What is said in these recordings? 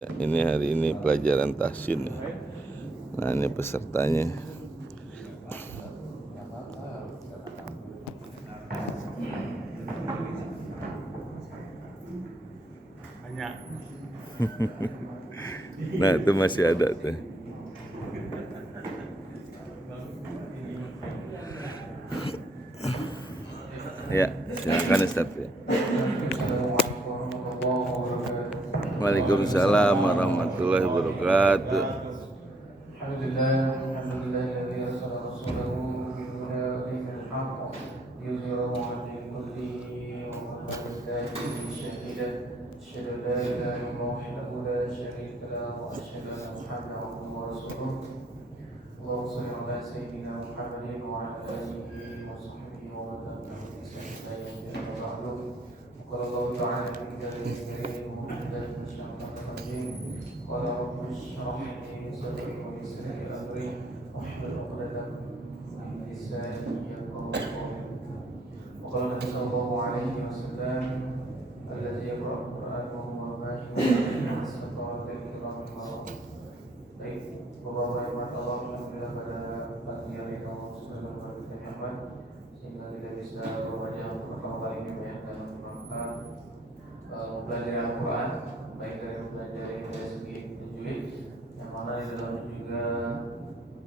Ini hari ini pelajaran tahsin. Nah, ini pesertanya. Banyak. Nah, itu masih ada tuh. Ya, silakan Ustaz ya. Waalaikumsalam warahmatullahi wabarakatuh. قال الله تعالى في كتابه الكريم ومحمدا من الشيطان الرجيم قال رب اشرح لي صدري ويسر لي امري واحلل عقدة من لساني يفقهوا قولي وقال النبي صلى الله عليه وسلم الذي يقرأ القرآن وهو ماشي مع الصفوات الكرام المعروف. Baik, Bapak-Bapak yang Allah, alhamdulillah pada pagi hari ini Allah sudah memberikan nikmat sehingga tidak bisa berwajah pertama kali banyak dan belajar Al-Quran, baik dari belajar dari segi tajwid, yang mana di dalamnya juga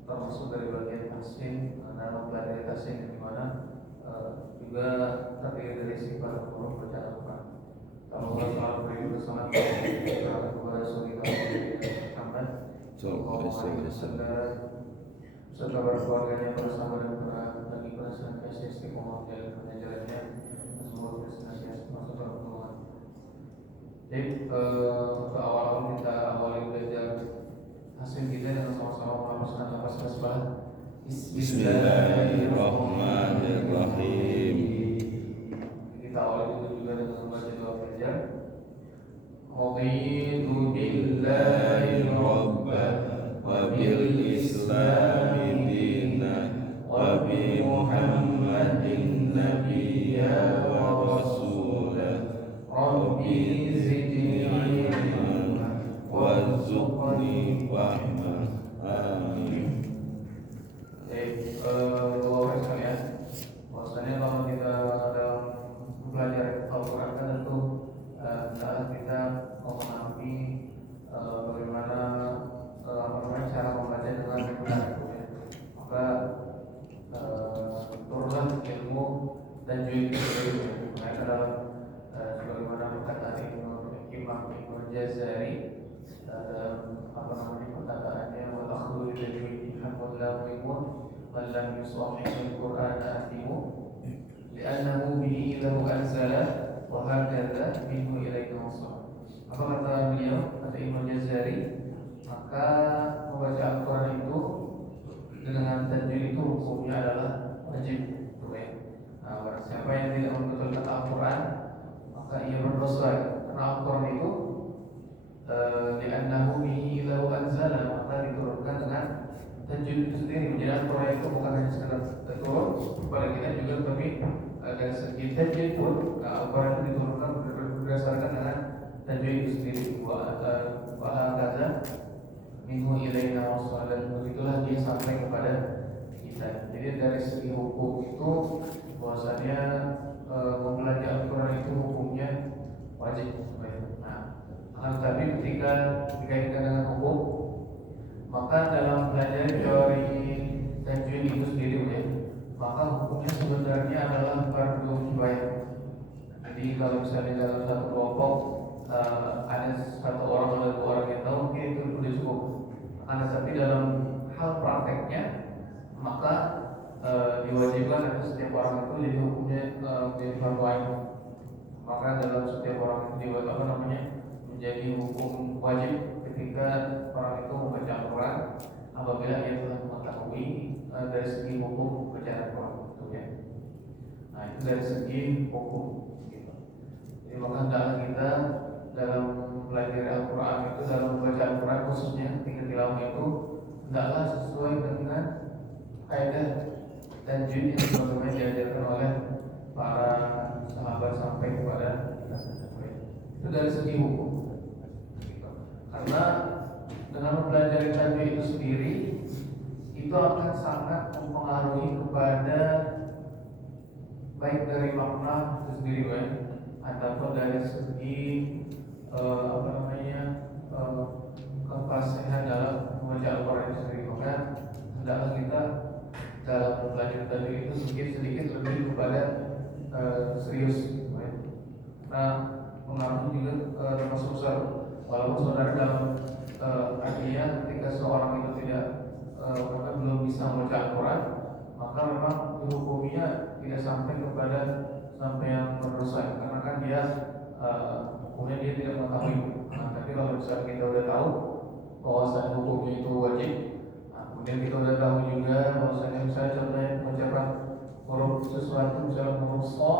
termasuk dari bagian tahsin, nama belajar tahsin di mana juga terdiri dari sifat huruf bacaan Al-Quran. Kalau Allah selalu beri bersama kepada suri Muhammad, serta keluarganya bersama dan bagi senantiasa istiqomah dalam pengajarannya, semoga senantiasa masuk dalam golongan. Jadi untuk awal-awal kita awali belajar hasil kita dengan sama-sama menghapuskan nafas basmalah. Bismillahirrahmanirrahim. Kita awali dulu juga dengan membaca doa belajar. Raditu billahi rabban wa bil islami dinan wa bi Muhammadin nabiyya wa rasulah. Rabbi zidni ilma warzuqni fahma. Amin. Baik, Bapak sekalian, bahwasanya kalau kita dalam belajar Al-Quran kan tentu saat kita memahami bagaimana cara membaca dengan benar, maka turunlah ilmu tajwid itu. Mereka dalam sebagaimana perkataan Ibnu Jazari perkataannya wal akhlu bil tajwid hamdul lahimun man lam yusahhih al-Qur'an athimu li'annahu bihi lahu anzala wa hakadha minhu ilaika wasal. Apa kata beliau, kata Ibnu Jazari, maka membaca Al-Quran itu dengan tajwid itu hukumnya adalah wajib. Barang siapa yang tidak membetulkan Al-Quran maka ia berdosa, karena Al-Quran itu li'annahu bihi lahu anzala, maka diturunkan dengan tajwid itu sendiri. Jadi Al-Quran itu bukan hanya sekedar turun kepada kita juga, tapi dari segi tajwid pun Al-Quran itu diturunkan berdasarkan dengan tajwid itu sendiri. Wa'ala minhu ilaina wasal, dan begitulah dia sampai kepada kita. Jadi dari segi hukum itu bahwasanya mempelajari Al-Quran itu hukumnya wajib. Nah, tapi ketika dikaitkan dengan hukum, maka dalam belajar teori tajwid itu sendiri, maka hukumnya sebenarnya adalah fardu kifayah. Jadi kalau misalnya dalam satu kelompok ada satu orang atau dua orang yang tahu, mungkin itu sudah cukup. Akan tetapi dalam hal prakteknya, maka diwajibkan atas setiap orang itu jadi hukumnya menjadi fardu ain. Maka dalam setiap orang itu diwajibkan menjadi hukum wajib ketika orang itu membaca Al-Quran apabila ia telah mengetahui dari segi hukum bacaan Al-Quran. Nah, itu dari segi hukum. Jadi maka hendaklah kita dalam belajar Al-Quran itu, dalam membaca Al-Quran khususnya ketika tilawah itu, hendaklah sesuai dengan kaidah tajwid yang sebagaimana diajarkan oleh para sahabat sampai kepada kita. Itu dari segi hukum. karena dengan mempelajari tajwid itu sendiri itu akan sangat mempengaruhi kepada baik dari makna itu sendiri kan, ataupun dari segi kefasihan dalam membaca Al-Quran itu sendiri. Maka hendaklah kita dalam mempelajari tajwid itu sedikit lebih kepada serius kan. Nah, pengaruh juga termasuk besar. Walaupun saudara dalam artinya ketika seorang itu tidak belum bisa membaca Al-Quran, maka memang hukumnya tidak sampai kepada sampai yang berdosa, karena kan dia hukumnya dia tidak mengetahui. Nah, tapi kalau misalnya kita udah tahu bahwasanya hukumnya itu wajib, nah, kemudian kita udah tahu juga bahwasanya misalnya contohnya pengucapan huruf sesuatu, misalnya huruf so,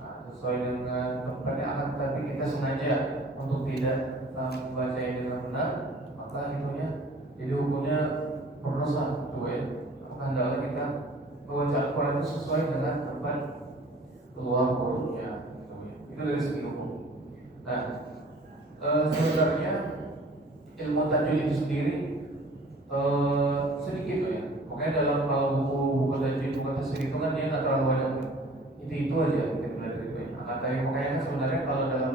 nah, sesuai dengan tempatnya, akan tapi kita sengaja untuk tidak membacanya dengan benar, maka itunya jadi hukumnya berdosa juga ya. Hendaklah kita membaca Al-Quran itu sesuai dengan tempat keluar hurufnya. Itu dari segi hukum. Nah, sebenarnya ilmu tajwid itu sendiri sedikit ya. Makanya dalam buku tajwid, buku tafsir itu kan dia nggak terlalu banyak. Itu aja kita belajar itu ya. Makanya sebenarnya kalau dalam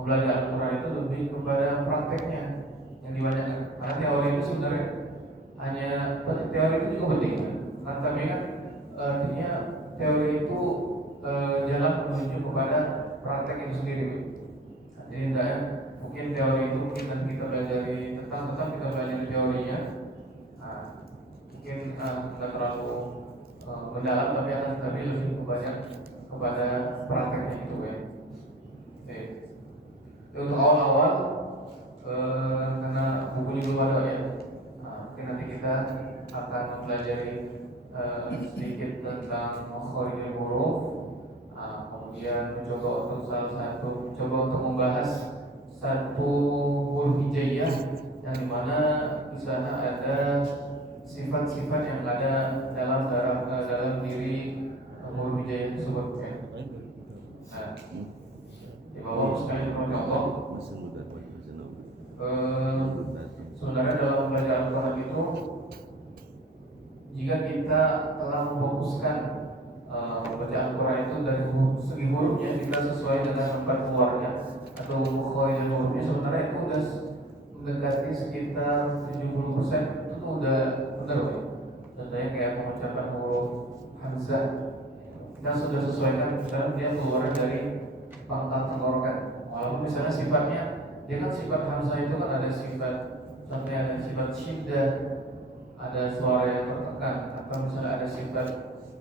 belajar Al-Quran itu lebih kepada prakteknya yang dibanyakan. Karena teori itu sebenarnya hanya teori itu juga penting. Nah, tapi kan artinya teori itu jalan menuju kepada praktek itu sendiri. Jadi tidak ya, mungkin teori itu mungkin nanti kita belajar tentang kita belajar teorinya. Nah, mungkin tidak terlalu mendalam, tapi lebih banyak kepada prakteknya itu ya. Oke. Untuk awal-awal karena bukunya belum ada ya. Mungkin nanti kita akan mempelajari sedikit tentang makharijul huruf, kemudian mencoba untuk membahas satu huruf hijaiyah yang dimana di sana ada sifat-sifat yang ada dalam diri huruf hijaiyah tersebut ya. Nah, di bawah sekalian oleh Allah. Sebenarnya dalam belajar Al-Quran itu, jika kita telah memfokuskan membaca Al-Quran itu dari segi hurufnya, kita sesuai dengan tempat keluarnya atau mukharijul hurufnya, sebenarnya itu sudah mendekati sekitar 70%. Itu tuh udah benar ya. Contohnya kayak pengucapan huruf hamzah, kita sudah sesuaikan misalnya dia keluar dari pangkat tenggorokan. Walaupun misalnya sifatnya, dia kan sifat hamzah itu kan ada sifat, contohnya ada sifat syiddah, ada suara yang tertekan, atau misalnya ada sifat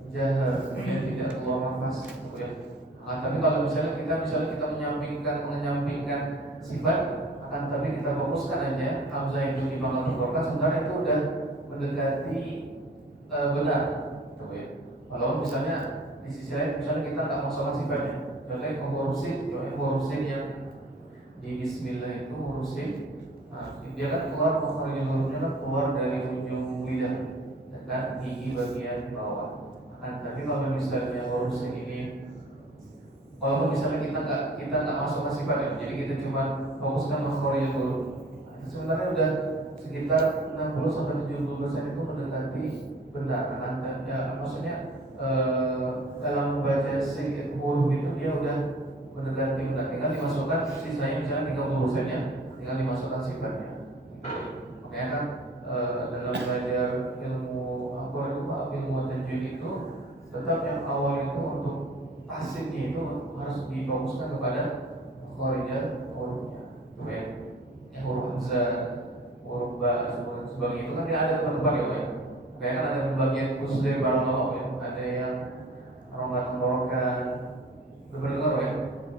jahar, dia tidak keluar nafas gitu ya. Tapi kalau misalnya kita menyampingkan sifat, akan tapi kita fokuskan aja hamzah itu di pangkat tenggorokan, sebenarnya itu udah mendekati benar gitu ya. Walaupun misalnya di sisi lain misalnya kita nggak masalah sifatnya, contohnya huruf sin yang di Bismillah itu huruf sin, dia kan keluar makharijul hurufnya kan keluar dari ujung lidah dekat gigi bagian bawah. Tapi kalau misalnya huruf sin ini, walaupun misalnya kita nggak masuk ke sifat ya, jadi kita cuma fokuskan makharijul huruf, sebenarnya udah sekitar 60-70% itu mendekati benar. Maksudnya dalam membaca huruf itu dia udah mendekati benar, tinggal dimasukkan sisanya misalnya 30% nya tinggal dimasukkan sifatnya. Makanya kan dalam belajar ilmu tajwid itu tetap yang awal itu untuk tasydid itu harus difokuskan kepada makharijul hurufnya. Yang huruf hamzah, huruf ba, sebagainya itu kan dia ada tempat ya, Pak. Kayak kan ada bagian khusus dari barang bawah ya. Ada yang rongga tenggorokan, berdengar ya,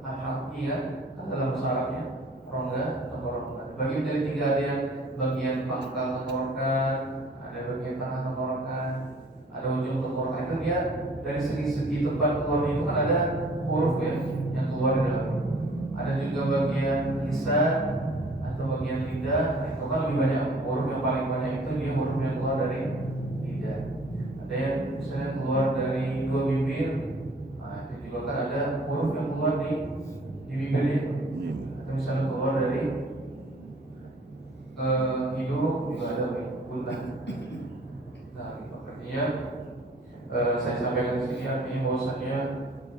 al-haqi kan dalam bahasa Arabnya rongga tenggorokan. Bagian dari tiga, ada yang bagian pangkal tenggorokan, ada bagian tengah tenggorokan, ada ujung tenggorokan. Itu dia dari segi tempat keluar itu kan ada huruf ya yang keluar dari dalam. Ada juga bagian lisan atau bagian lidah, itu kan lebih banyak. Huruf yang paling banyak itu dia huruf yang keluar dari lidah. Ada yang misalnya keluar dari dua bibir, itu juga kan ada huruf yang keluar di bibirnya. Atau misalnya keluar dari hidung juga ada gundah. Nah, gitu. Artinya saya sampaikan di sini artinya bahwasanya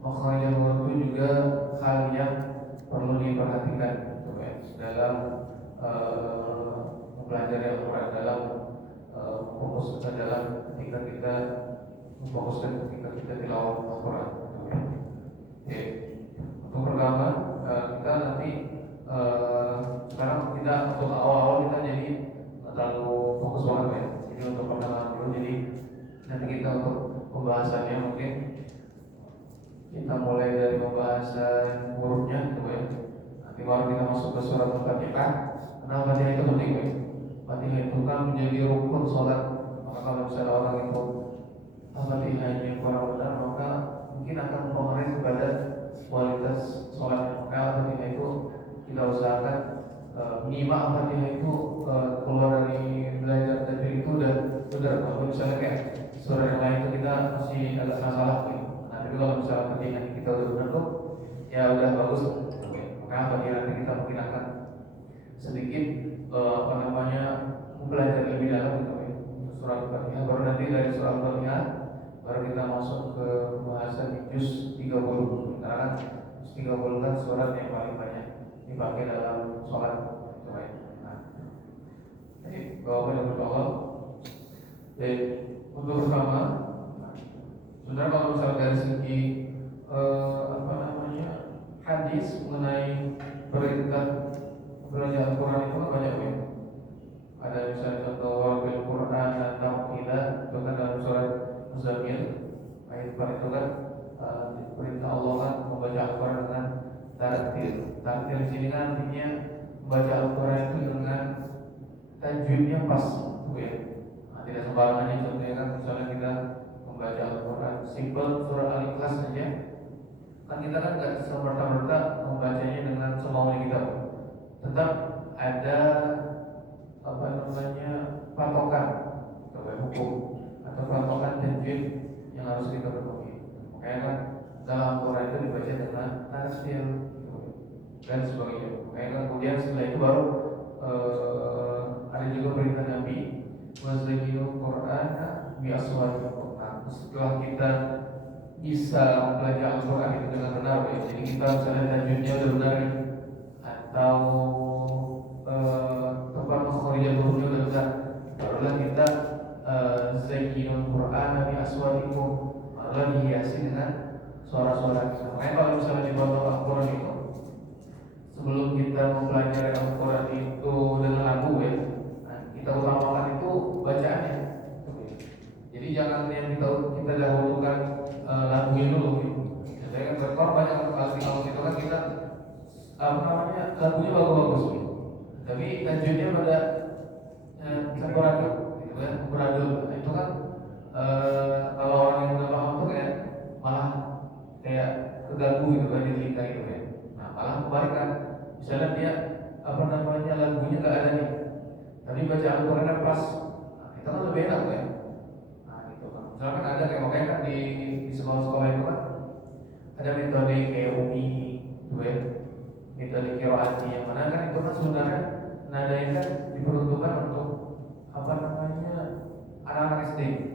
makhraj al-huruf itu juga hal yang perlu diperhatikan gitu ya, dalam mempelajari Al-Quran, dalam fokus dalam ketika kita memfokuskan ketika kita tilawah Al-Quran gitu ya. Oke. Untuk pertama kita nanti sekarang kita untuk awal-awal kita jadi nggak terlalu fokus banget ya. Jadi untuk perkenalan dulu, jadi nanti kita untuk pembahasannya mungkin kita mulai dari pembahasan hurufnya gitu ya. Nanti baru kita masuk ke surat Al-Fatihah. Karena Al-Fatihah itu penting ya. Al-Fatihah itu kan menjadi rukun sholat. Maka kalau misalnya orang itu Al-Fatihahnya kurang benar, maka mungkin akan mempengaruhi kepada kualitas sholatnya. Maka Al-Fatihah itu kita usahakan minimal Al-Fatihah itu keluar dari belajar tajwid itu udah benar. Kalau misalnya kayak surah yang lain itu kita masih agak salah gitu. Nah, tapi kalau misalnya Al-Fatihah kita udah benar tuh, ya udah bagus. Maka Al-Fatihah nanti kita mungkin akan sedikit mempelajari lebih dalam gitu ya. Surah Al-Fatihah, baru nanti dari surah Al-Fatihah baru kita masuk ke pembahasan juz 30. Karena kan juz 30 kan surat yang paling banyak dipakai dalam sholat gitu ya. Nah, jadi bawa dari Allah. Jadi untuk pertama, sebenarnya kalau misalnya dari segi hadis mengenai perintah belajar Al-Quran itu kan banyak ya. Ada misalnya contoh warbil Quran dan Tauqilah, itu kan dalam surat Muzammil ayat 4 itu kan perintah Allah kan membaca Al-Quran dengan tartil. Tartil di sini kan artinya membaca Al-Quran itu dengan tajwidnya pas, gitu ya. Nah, tidak sembarangan contohnya kan misalnya kita membaca Al-Quran simple surah Al-Ikhlas saja, kan kita kan nggak semerta-merta membacanya dengan semaunya kita, tetap ada patokan hukum atau patokan tajwid yang harus kita penuhi. Makanya kan dalam Al-Quran itu dibaca dengan tartil dan sebagainya. Makanya kan kemudian setelah itu baru ada juga perintah Nabi wazayyinul Quran bi aswatikum. Nah, setelah kita bisa belajar Al-Quran itu dengan benar ya, jadi kita misalnya tajwidnya udah benar atau tempat makhrajul hurufnya udah benar, barulah kita zayyinul Quran bi aswatikum, barulah dihiasi dengan suara-suara kita. Makanya kalau misalnya di bawah Al-Quran itu, sebelum kita mempelajari Al-Quran itu dengan lagu ya, nah, kita utamakan itu bacaannya. Jadi jangan yang kita dahulukan lagunya dulu gitu. Saya kan rekor banyak kali kalau itu kan kita lagunya bagus-bagus gitu. Tapi tajwidnya pada gitu kan, beradul. Nah, itu kan kalau orang yang udah paham tuh kayak malah kayak keganggu gitu kan di telinga gitu ya. Nah, malah kebalikan. Misalnya dia lagunya nggak ada nih, tapi baca Al-Quran pas, nah, itu kan lebih enak ya. Nah, gitu kan. Misalkan ada kayak makanya kan di sekolah-sekolah itu kan ada metode kayak Umi gitu ya, metode qiraati yang mana kan itu kan sebenarnya nadanya kan diperuntukkan untuk anak-anak SD gitu.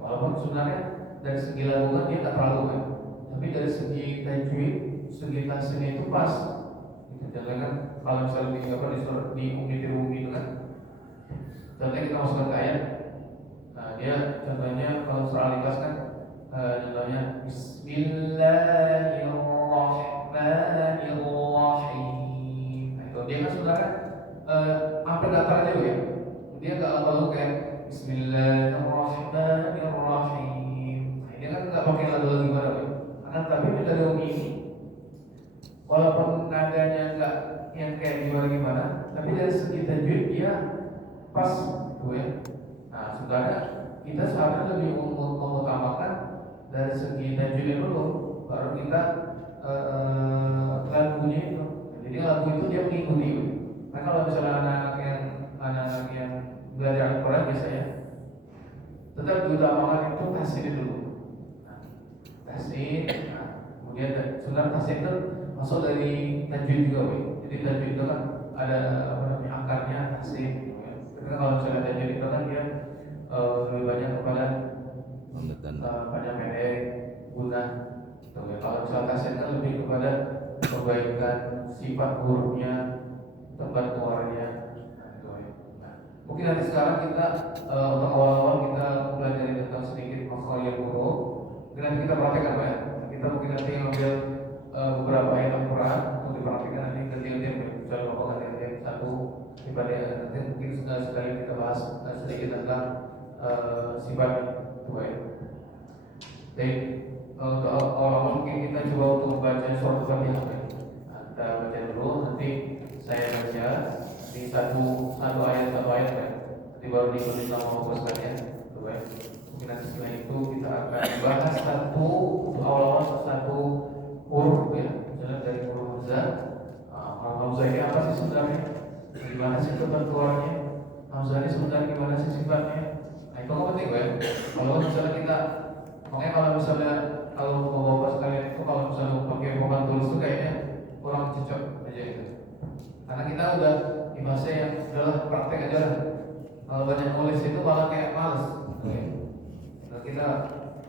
Walaupun sebenarnya dari segi lagu kan dia nggak terlalu kan, tapi dari segi tajwid, segi tasnya itu pas gitu. Jangan kan kalau misalnya di Umi itu kan contohnya kita masukkan ke ayat. Nah, dia contohnya kalau surah Al-Ikhlas kan contohnya Bismillahirrahmanirrahim. Nah, itu dia kan sebenarnya hampir datar aja ya. Dia nggak lalu kayak Bismillahirrahmanirrahim. Nah, dia kan nggak pakai lagu gimana ya. Karena tapi metode Umi ini walaupun nadanya nggak yang kayak gimana, tapi dari segi tajwid dia pas gitu ya. Nah, sebenarnya kita seharusnya lebih mengutamakan dari segi tajwidnya dulu, baru kita lagunya itu. Jadi lagu itu dia mengikuti. Nah, kalau misalnya anak-anak yang belajar Al-Quran biasanya tetap diutamakan itu tasdid dulu. Nah, tasdid, kemudian sebenarnya tasdid itu masuk dari tajwid juga, jadi tajwid itu kan ada akarnya tasdid. sifat hurufnya, tempat keluarnya. Nah, mungkin nanti sekarang kita untuk awal-awal kita belajar tentang sedikit makhraj huruf. Mungkin nanti kita praktekkan Pak ya. Kita mungkin nanti ngambil beberapa ayat Al-Quran untuk diperhatikan nanti ganti-gantian misalnya Bapak ganti-gantian satu ibadah nanti mungkin sekali kita bahas sedikit tentang sifat dua ya. Jadi untuk awal-awal mungkin kita coba untuk membaca surat Al-Fatihah. Kita baca dulu, nanti saya baca di satu ayat ya. Nanti baru diikuti sama Bapak sekalian. Ya. Mungkin nanti setelah itu kita akan bahas awal-awal satu huruf ya, misalnya dari huruf hamzah. Hamzah ini apa sih sebenarnya? Gimana sih tempat keluarnya? Hamzah ini sebenarnya gimana sih sifatnya? Nah itu nggak penting ya. Kalau misalnya kita, makanya kalau bapak sekalian itu kalau misalnya pakai papan tulis itu kayaknya kurang cocok aja itu. Karena kita udah di masa yang adalah praktek aja lah. Kalau banyak nulis itu malah kayak males. Nah, kita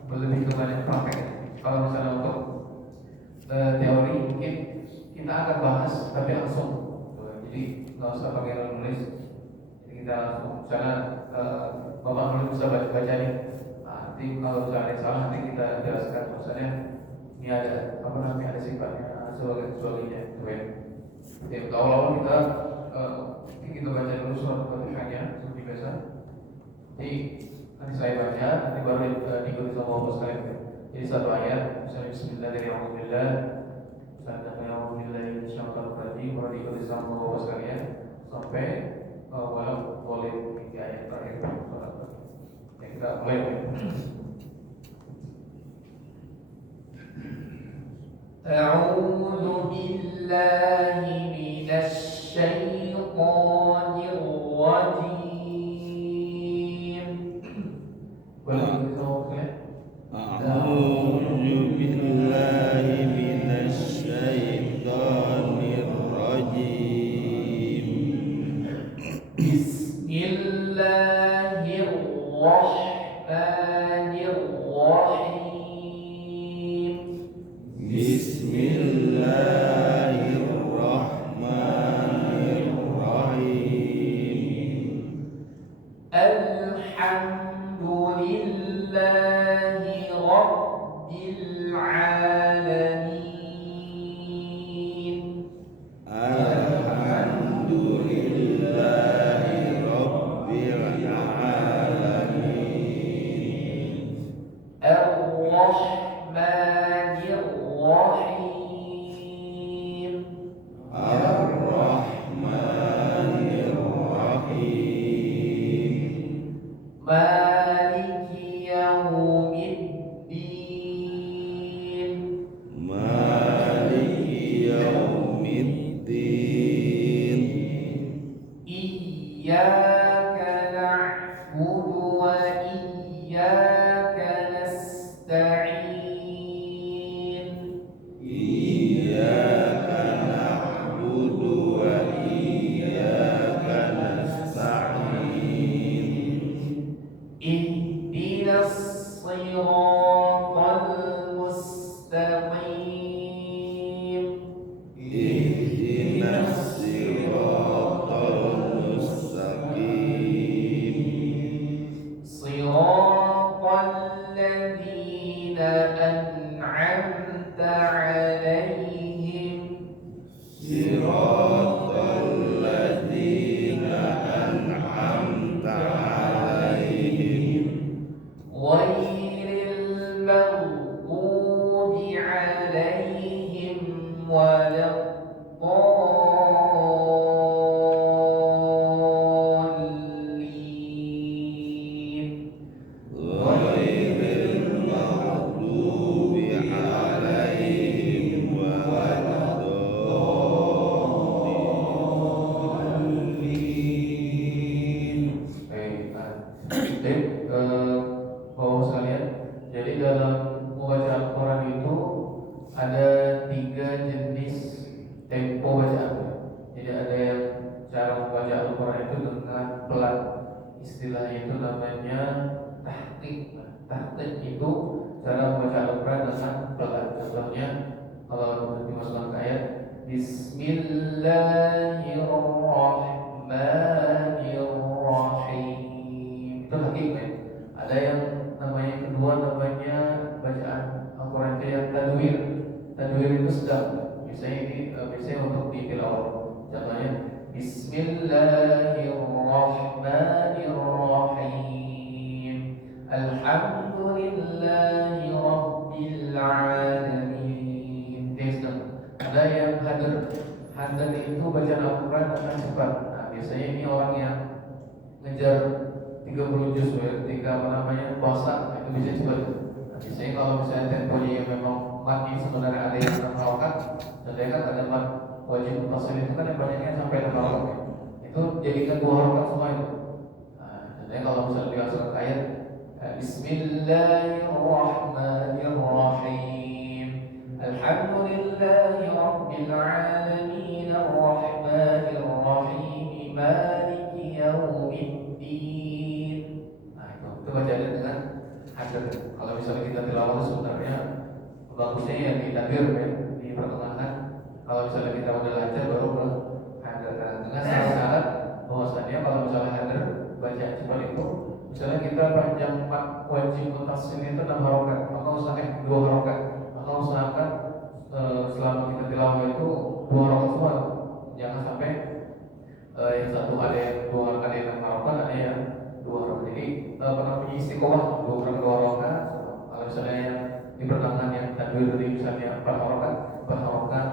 lebih ke banyak praktek. Kalau misalnya untuk teori mungkin kita akan bahas tapi langsung. Jadi nggak usah pakai nulis. Jadi kita langsung misalnya bapak nulis bisa baca nih. Nanti kalau misalnya ada yang salah nanti kita jelaskan misalnya ini ada sifatnya sebagainya. Jadi awal-awal kita baca dulu surat Al-Fatihahnya seperti biasa. Jadi nanti saya baca, nanti baru diikuti sama bapak sekalian. Jadi satu ayat, misalnya Bismillahirrahmanirrahim, Bismillahirrahmanirrahim, baru diikuti sama bapak sekalian sampai walau boleh 3 ayat terakhir. Ya kita mulai. A'udzu billahi minasy syaithanir rajim. A'udzu billahi minasy syaithanir rajim. Bismillahirrahmanirrahim. Bismillahirrahmanirrahim. Alhamdulillahi Rabbil Alamin. Alhamdulillahi Rabbil Alamin. Ar-Rahmanir-Rahim. Ar-Rahmanir-Rahim. Maliki Yaumiddin. Maliki Yaumiddin. Iyyaka na'budu wa iyyaka nasta'in. Iyyaka na'budu wa iyyaka nasta'in. Ihdinas siratal mustaqim. Ihdinas siratal mustaqim. Siratal ladzina an'amta 'alaihim. Siratal ladzina an'amta 'alaihim. Ghairil maghdubi 'alaihim waladdallin. Ghairil maghdubi 'alaihim waladdallin. Bapak sekalian, jadi dalam membaca Al-Quran itu ada 3 jenis tempo bacaan. Jadi ada yang cara membaca Al-Quran itu dengan pelan, istilahnya itu namanya tahqiq. Tahqiq itu cara membaca Al-Quran dengan pelan. Contohnya kalau dimasukkan ke ayat Bismillahirrahmanirrahim. Itu hakik ya. Ada yang namanya kedua namanya bacaan Al-Quran itu yang tadwir. Tadwir itu sedang. Biasanya ini biasanya untuk di tilawah. Contohnya Bismillahirrahmanirrahim. Alhamdulillahi Rabbil Alamin. Dia sedang. Ada yang hadir. Hadir itu bacaan Al-Quran akan cepat. Nah, biasanya ini orang yang ngejar 30 juz ya, ketika apa namanya puasa itu bisa cepat. Nah, biasanya kalau misalnya temponya yang memang mati sebenarnya ada yang 6 rakaat, contohnya kan ada mat wajib mutasawwif itu kan yang banyaknya sampai 6 rakaat ya. Itu jadikan 2 rakaat semua itu. Nah, contohnya kalau misalnya dimasukkan ayat Bismillahirrahmanirrahim. Alhamdulillahi Rabbil Alamin Ar-Rahmanir-Rahim Maliki Yaumiddin. Nah itu bacaannya dengan hadir. Kalau misalnya kita tilawah sebenarnya bagusnya ya di takbir ya, di pertengahan. Kalau misalnya kita udah lancar baru ke hadir. Dengan syarat bahwasannya kalau misalnya hadir baca cepat itu, misalnya kita panjang 4 wajib mutasil itu 6 harokat, maka usahakan 2 harokat, maka usahakan selama kita tilawah itu 2 harokat semua, jangan sampai yang satu ada yang 2 ada yang 6 harokat, ada yang 2 harokat. Jadi pernah punya istiqomah 2 harokat. Kalau misalnya yang di pertengahan yang tadwir tadi misalnya 4 harokat, 4 harokat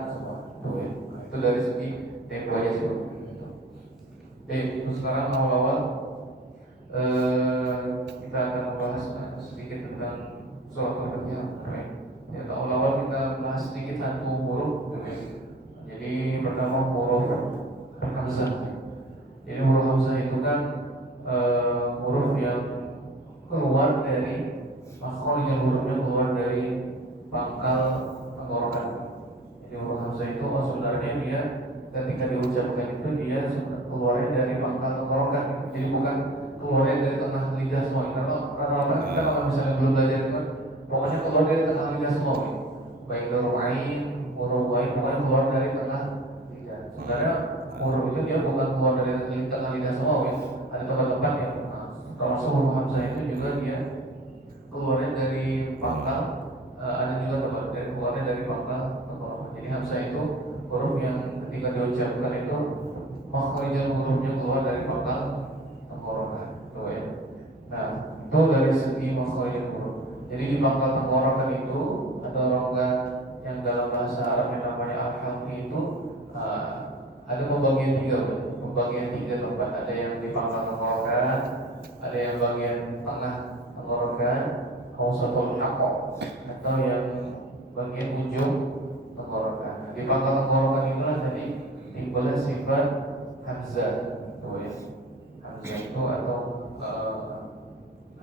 semua. Itu dari segi tempo aja sih. Terus sekarang awal-awal kita akan membahas sedikit tentang surat Al-Fatihah. Ya, awal-awal kita bahas sedikit satu huruf. Jadi pertama huruf hamzah. Jadi huruf hamzah itu kan huruf yang keluar dari makhraj, yang hurufnya keluar dari pangkal tenggorokan. Jadi huruf hamzah itu sebenarnya dia ketika diucapkan itu dia keluarnya dari pangkal tenggorokan. Jadi bukan keluarnya dari tengah lidah semua. Karena kita kalau misalnya belum belajar itu pokoknya keluar dari tengah lidah semua. Baik huruf ain, huruf wain, pokoknya keluar dari tengah lidah. Sebenarnya huruf itu dia bukan keluar dari tengah lidah semua. Ada tempat-tempat ya. Termasuk huruf hamzah itu juga dia keluarnya dari pangkal. Ada juga tempat dari keluarnya dari pangkal tenggorokan. Jadi hamzah itu huruf yang ketika diucapkan itu makhrajul hurufnya keluar dari pangkal tenggorokan. Ya. Nah, itu dari segi makhrajul huruf. Jadi di pangkal tenggorokan itu ada rongga yang dalam bahasa Arab yang namanya al-halqi itu ada pembagian 3 tempat. Ada yang di pangkal tenggorokan, ada yang bagian tengah tenggorokan, awsatul haqq, atau yang bagian ujung tenggorokan. Di pangkal tenggorokan itulah tadi timbullah sifat hamzah. Ya. Hamzah itu atau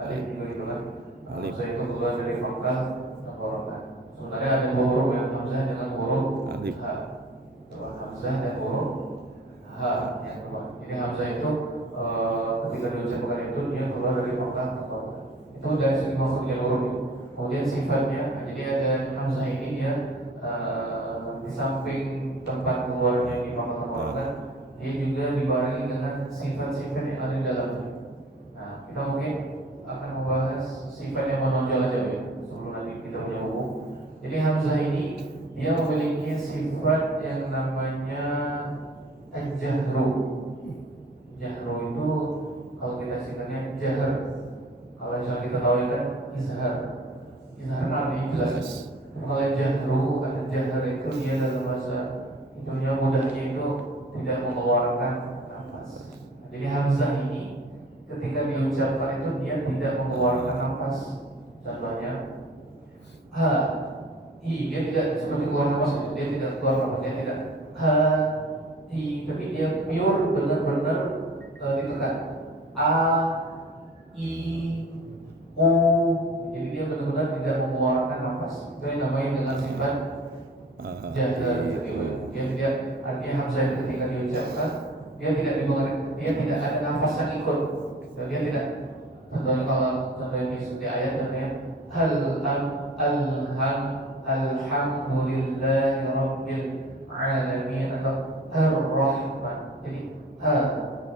alif itu kan. Hamzah itu keluar dari pangkal tenggorokan. Sebenarnya ada huruf yang hamzah dengan huruf alif. Hamzah dan huruf ha yang keluar. Jadi hamzah itu ketika diucapkan itu dia keluar dari pangkal tenggorokan. Itu dari segi makhrajul huruf. Kemudian sifatnya, jadi ada hamzah ini dia di samping tempat keluarnya di pangkal tenggorokan, dia juga dibarengi dengan sifat-sifat yang ada di dalamnya. Nah, kita mungkin akan membahas sifat yang menonjol aja ya, sebelum nanti kita punya buku. Jadi hamzah ini dia memiliki sifat yang namanya al-jahru. Jahru itu kalau kita singkatnya jahr. Kalau misalnya kita tahu kan izhar. Izhar artinya jelas. Kalau jahru atau jahr itu dia dalam bahasa itunya mudahnya itu tidak mengeluarkan nafas. Jadi hamzah ini ketika diucapkan itu dia tidak mengeluarkan nafas. Contohnya ha, i, dia tidak seperti keluar nafas, dia tidak keluar nafas, dia tidak ha, i, tapi dia pure benar-benar ditekan. A, i, u, jadi dia benar-benar tidak mengeluarkan nafas. Itu yang namanya dengan sifat jahr. Dia tidak, artinya hamzah ketika diucapkan dia tidak ada nafas yang ikut. Dia tidak. Contohnya kalau contohnya di ayat contohnya alhamdulillahi rabbil alamin atau ar-rahman. Jadi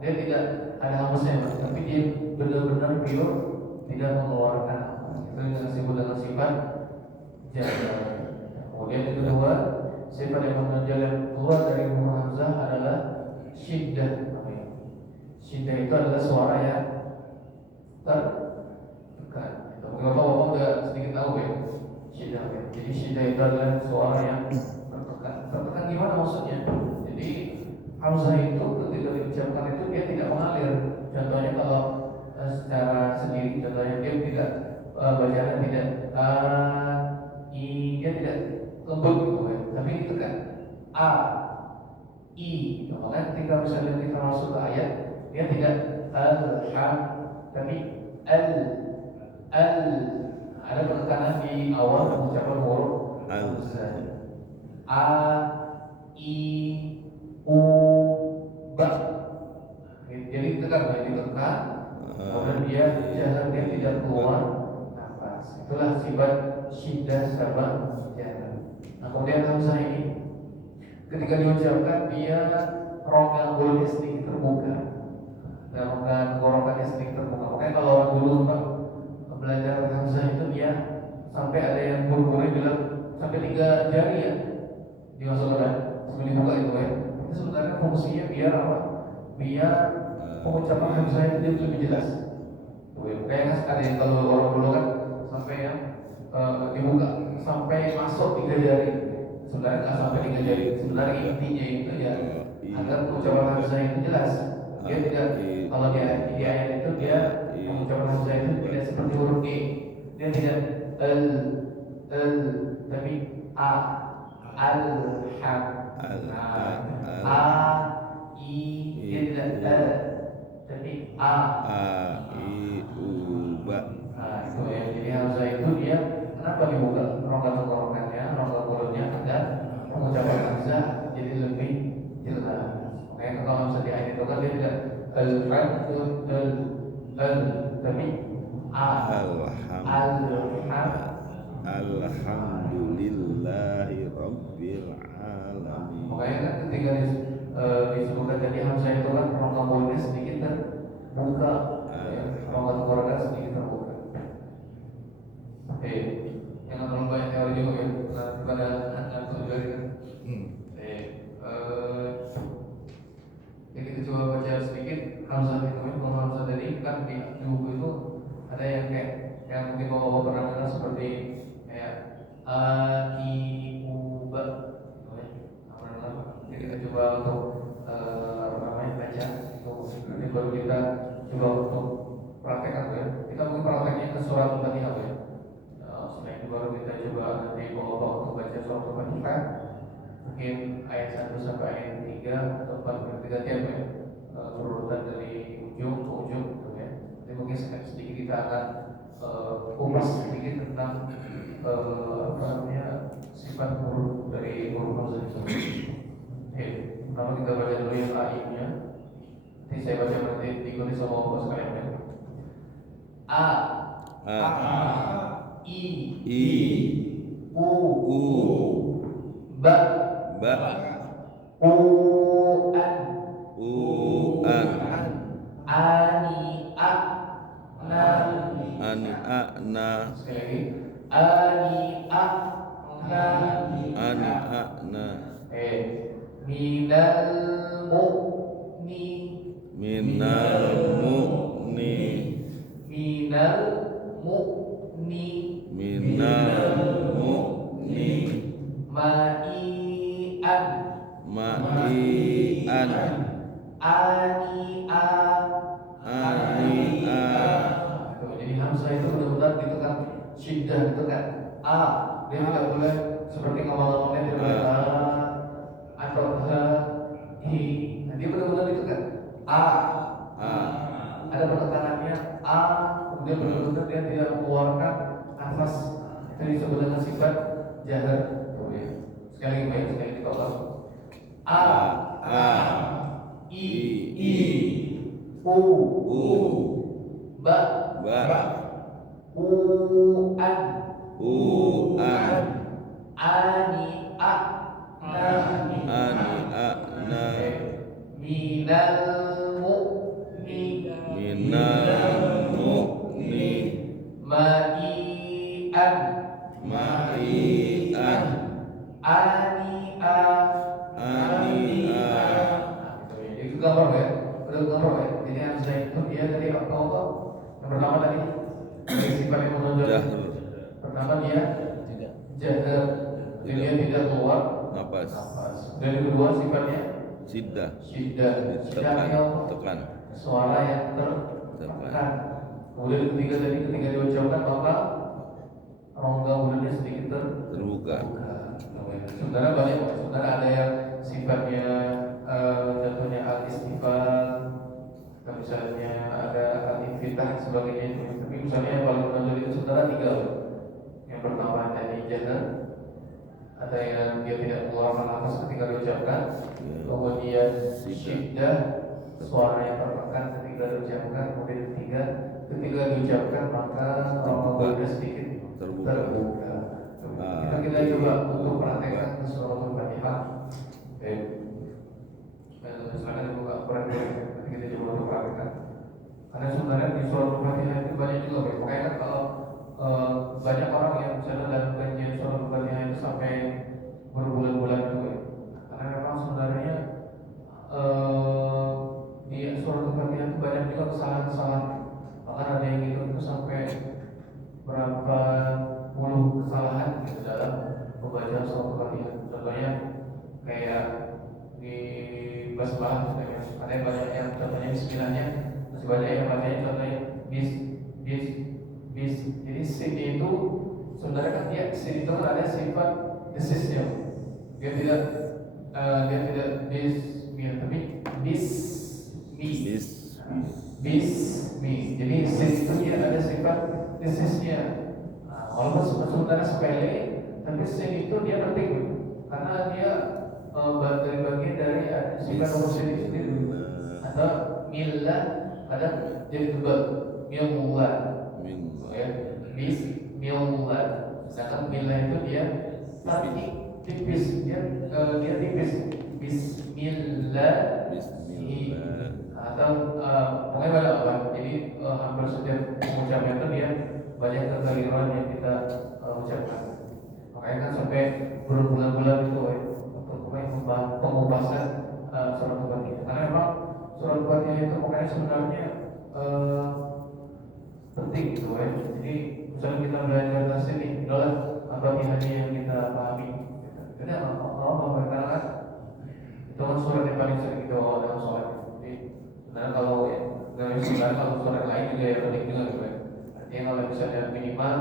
dia tidak ada hamzahnya, tapi dia benar-benar pure, tidak mengeluarkan itu dengan disebut dengan sifat jalan. Kemudian yang kedua, sifat yang menunjukkan keluar dari huruf hamzah adalah syiddah. Syiddah itu adalah suara yang tertekan. Mungkin bapak-bapak udah sedikit tahu ya syiddah. Jadi syiddah itu adalah suara yang tertekan. Tertekan gimana maksudnya? Jadi hamzah itu ketika diucapkan itu dia tidak mengalir. Contohnya kalau secara sendiri, contohnya dia tidak bacaan tidak i, dia tidak lembut gitu ya, tapi ditekan a i gitu. Makanya ketika misalnya kita masuk ke ayat, dia tidak al-ham, tapi al ada penekanan di awal pengucapan huruf a i u ba. Jadi tekan, ditekan, kemudian dia jalan, dia tidak keluar nafas. Itulah sifat syiddah sama jalan. Nah, kemudian hamzah ini ketika diucapkan dia rongga mulutnya sedikit terbuka, dan rongga tenggorokannya sedikit terbuka. Makanya kalau orang dulu belajar hamzah itu dia sampai ada yang guru-guru bilang sampai 3 jari ya dimasukkan sampai dibuka itu ya. Itu sebenarnya fungsinya biar apa? Biar pengucapan hamzah itu dia lebih jelas. Kayak ada yang kalau orang dulu kan sampai yang dibuka sampai masuk 3 jari. Sebenarnya nggak sampai 3 jari. Sebenarnya intinya itu ya agar pengucapan hamzah itu jelas. Dia tidak, kalau di ayat itu dia pengucapan hamzah itu tidak seperti huruf e. Dia tidak tapi a al-ham. A i, dia tidak tapi a i u ba. Nah itu ya, jadi hamzah itu dia kenapa dibuka rongga tenggorokannya, rongga mulutnya agar pengucapan hamzah jadi lebih jelas. Makanya kalau hamzah di ayat itu kan dia tidak tapi a alhamdulillahi rabbil alamin. Makanya kan ketika disebutkan tadi hamzah itu kan rongga mulutnya sedikit terbuka, rongga tenggorokan sedikit terbuka. Jangan terlalu banyak teori juga ya, pada ngantuk juga gitu. Jadi kita coba baca sedikit hamzah itu. Kalau hamzah tadi kan di buku itu ada yang kayak yang mungkin bapak pernah dengar seperti kayak a i u ba. Jadi kita coba untuk baca itu. Nanti baru kita coba untuk praktekkan ya. Kita mungkin prakteknya ke surat Al-Fatihah ya. Setelah itu baru kita coba nanti bawa untuk baca surat Al-Fatihah. Mungkin ayat 1 sampai ayat 3 atau 4 bergantian ya. Berurutan dari ujung ke ujung gitu ya. Jadi mungkin sedikit kita akan kupas sedikit tentang sifat huruf dari huruf hamzah itu. Pertama kita baca dulu yang A-nya. Nanti saya baca nanti diikuti sama bapak sekalian ya. A I U Ba U An Ani A Na. Sekali lagi Ani A Na. Minal mu'ni ma'ian ani'a. Jadi hamzah itu benar-benar ditekan syiddah, ditekan a. Dia tidak boleh seperti ngomong-ngomongnya tidak boleh a atau hi. Nah, dia benar-benar ditekan a. Ada penekanannya a, kemudian benar-benar dia tidak mengeluarkan nafas. Itu disebut dengan sifat jahar. Sekali lagi baik, sekali kita ulang. A I U Ba U An Ani A Ani'ana minal mu'min minal mu'ni ma'ian ma'i'an ani'a ani'a. itu gambar ya, udah gambar ya. Jadi yang saya itu dia tadi apa? Yang pertama tadi dari sifat yang menonjol. Jahr Pertama dia jahr, jadi dia tidak keluar nafas nafas. Dan yang kedua sifatnya siddah syiddah. Syiddah tekan artinya apa? tekan Suara yang tertekan. Kemudian ketiga tadi ketika diucapkan maka rongga mulutnya sedikit terbuka. Sebenarnya banyak, sebenarnya ada yang sifatnya contohnya al-istifal, dan misalnya ada al-infitah dan sebagainya itu. Tapi misalnya yang paling menonjol itu sebenarnya tiga. Yang pertama tadi jahr, ada yang dia tidak mengeluarkan nafas ketika diucapkan. Kemudian syiddah, suara yang tertekan ketika diucapkan. Kemudian ketiga, ketika diucapkan maka rongga mulutnya sedikit terbuka. Kita coba untuk praktekkan ke surah Al-Fatihah. Silakan dibuka Al-Quran nanti kita coba untuk praktekkan. Karena sebenarnya di surah Al-Fatihah itu banyak juga. Makanya kan kalau banyak orang yang misalnya dalam kajian surah Al-Fatihah itu sampai berbulan-bulan juga. Karena memang sebenarnya di surah Al-Fatihah itu banyak juga kesalahan-kesalahan. Bahkan ada yang itu sampai berapa puluh kesalahan gitu dalam pembacaan surah Al-Fatihah. Contohnya kayak di basmalah misalnya, ada yang banyak yang contohnya bismillahnya, masih banyak yang bacanya contohnya bis. Jadi sin itu sebenarnya kan dia sin itu ada sifat desisnya. Dia tidak tapi bis. Jadi sin itu dia ada sifat desisnya. Walaupun sebenarnya sepele, tapi sin itu dia penting karena dia bagian dari sifat nomor sin itu sendiri. Atau millah ada jadi tebal millah, ya bis millah. Sedangkan millah itu dia tipis, dia tipis. Bismillah. Atau pokoknya banyak apa. Jadi hampir setiap pengucapan itu dia banyak kekeliruan yang kita ucapkan. Makanya kan sampai berbulan-bulan itu untuk pengupasan surat Al-Fatihah. Karena memang surat Al-Fatihah itu makanya sebenarnya penting gitu ya. Jadi misalnya kita belajar tasawuf ini adalah Al-Fatihahnya yang kita pahami. Jadi Allah mengatakan itu kan surat yang paling sering kita bawa dalam sholat. Jadi sebenarnya kalau kalau surat lain juga ya penting juga gitu ya. Artinya kalau misalnya minimal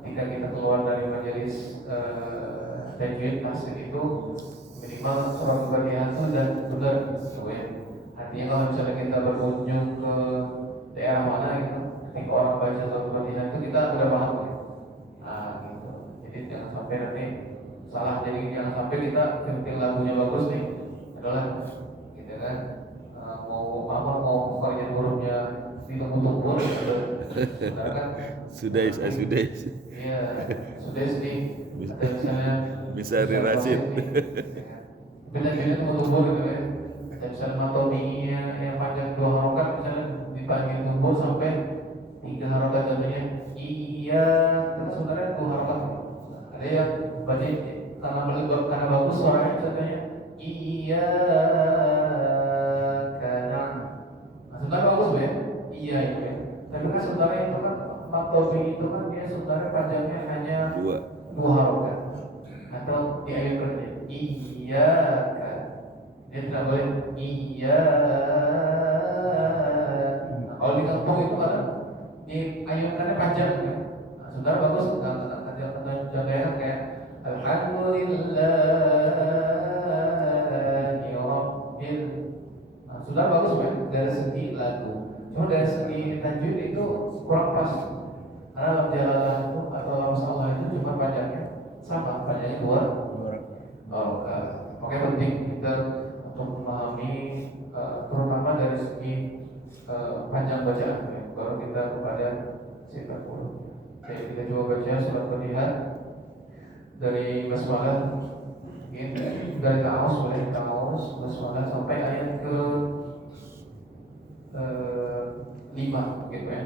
ketika kita keluar dari majelis tajwid masjid itu minimal surat Al-Fatihah itu dan benar gitu ya. Artinya kalau misalnya kita berkunjung ke daerah mana gitu, ketika orang baca surat Al-Fatihah itu kita udah paham ya. Nah gitu. Jadi jangan sampai nanti salah. Jadi jangan sampai kita ketika lagunya bagus nih adalah gitu kan mau kerja hurufnya ditunggu-tunggu gitu. Kan sudah iya sudah sih atau misalnya Misari Rashid kita jadi tunggu gitu ya. Ada misalnya matominya yang panjang 2 harokat misalnya dipanggil tunggu sampai 3 harokat contohnya iya itu sebenarnya 2 harokat. Ada yang baca karena bagus suaranya contohnya iya karena sebenarnya bagus ya iya itu ya. Tapi kan sebenarnya itu kan matomi itu kan dia sebenarnya panjangnya hanya 2 harokat. Atau di ayat berikutnya iya kan dia tidak boleh iya. Kalau di kampung itu kan di ayunannya panjang kan. Nah, sebenarnya bagus contohnya kayak alhamdulillah rabbil. Nah, sudah bagus kan dari segi lagu. Cuma dari segi tajwid itu kurang pas. Karena jalalah itu atau masalah itu cuma panjangnya sama, panjangnya 2 harokat. Oke, penting kita untuk memahami terutama dari segi panjang bacaan ya. Baru kita kepada sifat huruf. Oke, kita coba baca surat Al-Fatihah dari basmalah dari Taus boleh Taus basmalah sampai ayat ke 5 gitu ya.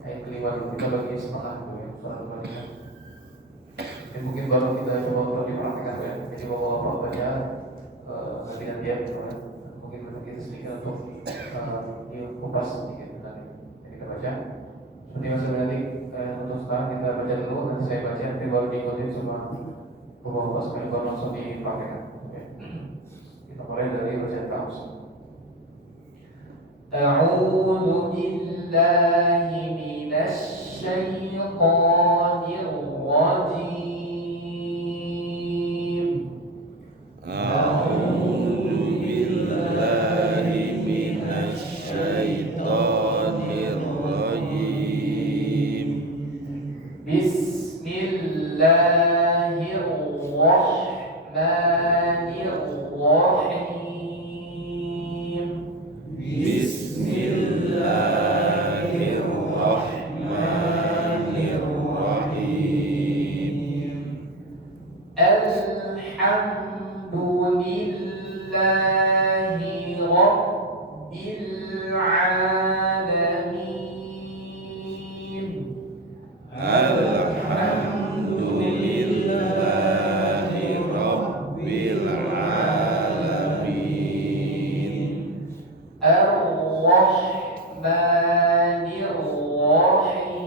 Ayat ke-5 dulu kita bagi setengah dulu ya soal bacaan. Jadi mungkin baru kita coba untuk dipraktikkan ya. Jadi bapak baca ganti-gantian gitu ya. Mungkin kita sedikit untuk kupas sedikit nanti. Jadi kita baca. Seperti yang saya berarti untuk sekarang kita baca dulu, nanti saya baca, nanti baru diikutin semua bapak-bapak supaya baru langsung dipraktikkan. Oke. Kita mulai dari bacaan Taus. أعوذ بالله من الشيطان الرجيم أعوذ بالله من الشيطان الرجيم بسم الله الرحمن الرحيم بسم الله الرحمن الرحيم الحمد لله رب العالمين الحمد لله رب العالمين الرحمن الرحيم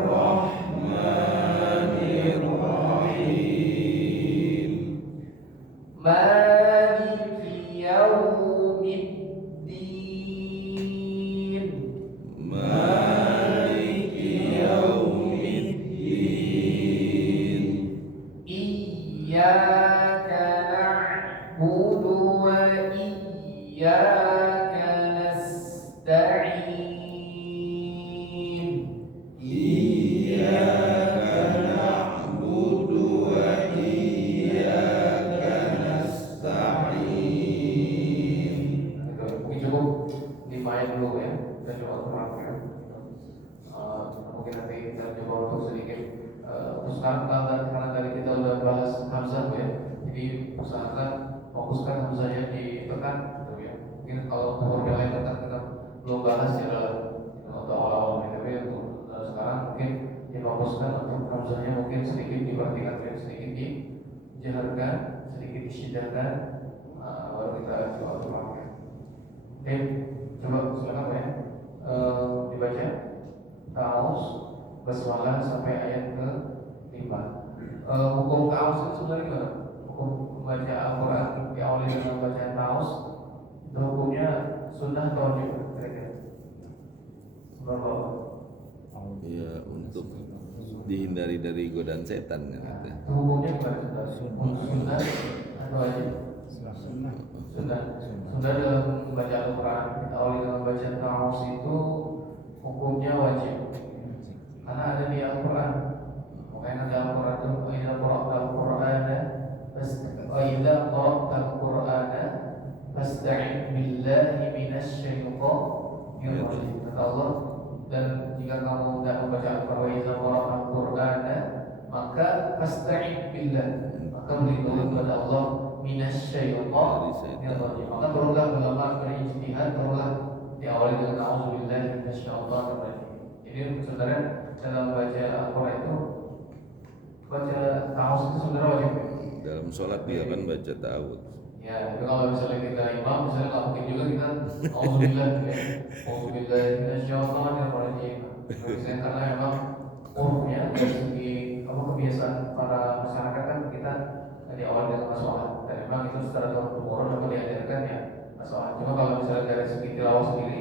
الرحمن الرحيم مالك يوم الدين مالك يوم الدين إياك نعبد وإياك نستعين إياك نعبد وإياك نستعين. Mungkin cukup 5 ayat dulu ya, kita coba terangkan. Mungkin nanti kita coba untuk sedikit untuk sekarang karena tadi kita udah bahas Hamzah ya, jadi usahakan fokuskan Hamzahnya ditekan gitu ya. Mungkin kalau huruf yang lain tekan kita belum bahas ya untuk awal-awal ini, tapi untuk sekarang mungkin difokuskan untuk Hamzahnya mungkin sedikit diperhatikan ya, sedikit dijaharkan, sedikit disyidarkan, baru kita coba terangkan. Oke, coba silakan Pak ya. Dibaca Taus basmalah sampai ayat ke-5. Hukum Taus itu sebenarnya gimana? Hukum membaca Al-Quran diawali dengan bacaan Taus itu hukumnya sunnah atau wajib kira-kira? Berapa? Ya, untuk dihindari dari godaan setan kan itu. Itu hukumnya gimana? Sunnah atau wajib? Sunnah. Sunnah dalam membaca Al-Quran diawali dengan bacaan Taus itu hukumnya wajib. Karena ada di Al-Quran. Makanya ada Al-Quran itu idza qara'tal Qur'ana fasta'in billahi minasyaitonir rajim. Kata Allah, dan jika kamu hendak membaca Al-Quran wa idza qara'tal Qur'ana maka fasta'in billah, maka berlindung kepada Allah minasyaitonir rajim. Maka berulang ulama berijtihad, berulang diawali dengan a'udzubillahi minasyaitonir rajim. Jadi sebenarnya dalam baca Al-Quran itu baca Taus itu sebenarnya wajib ya? Dalam sholat dia kan baca ta'awudz. Ya, tapi kalau misalnya kita imam, misalnya nggak mungkin juga kita Auzubillah ya, Auzubillah minasyaitonir rajim. Misalnya karena memang urufnya dari segi kebiasaan para masyarakat kan kita di awal dengan masalah, dan memang itu secara turun-temurun apa diajarkan ya masalah. Cuma kalau misalnya dari segi tilawah sendiri,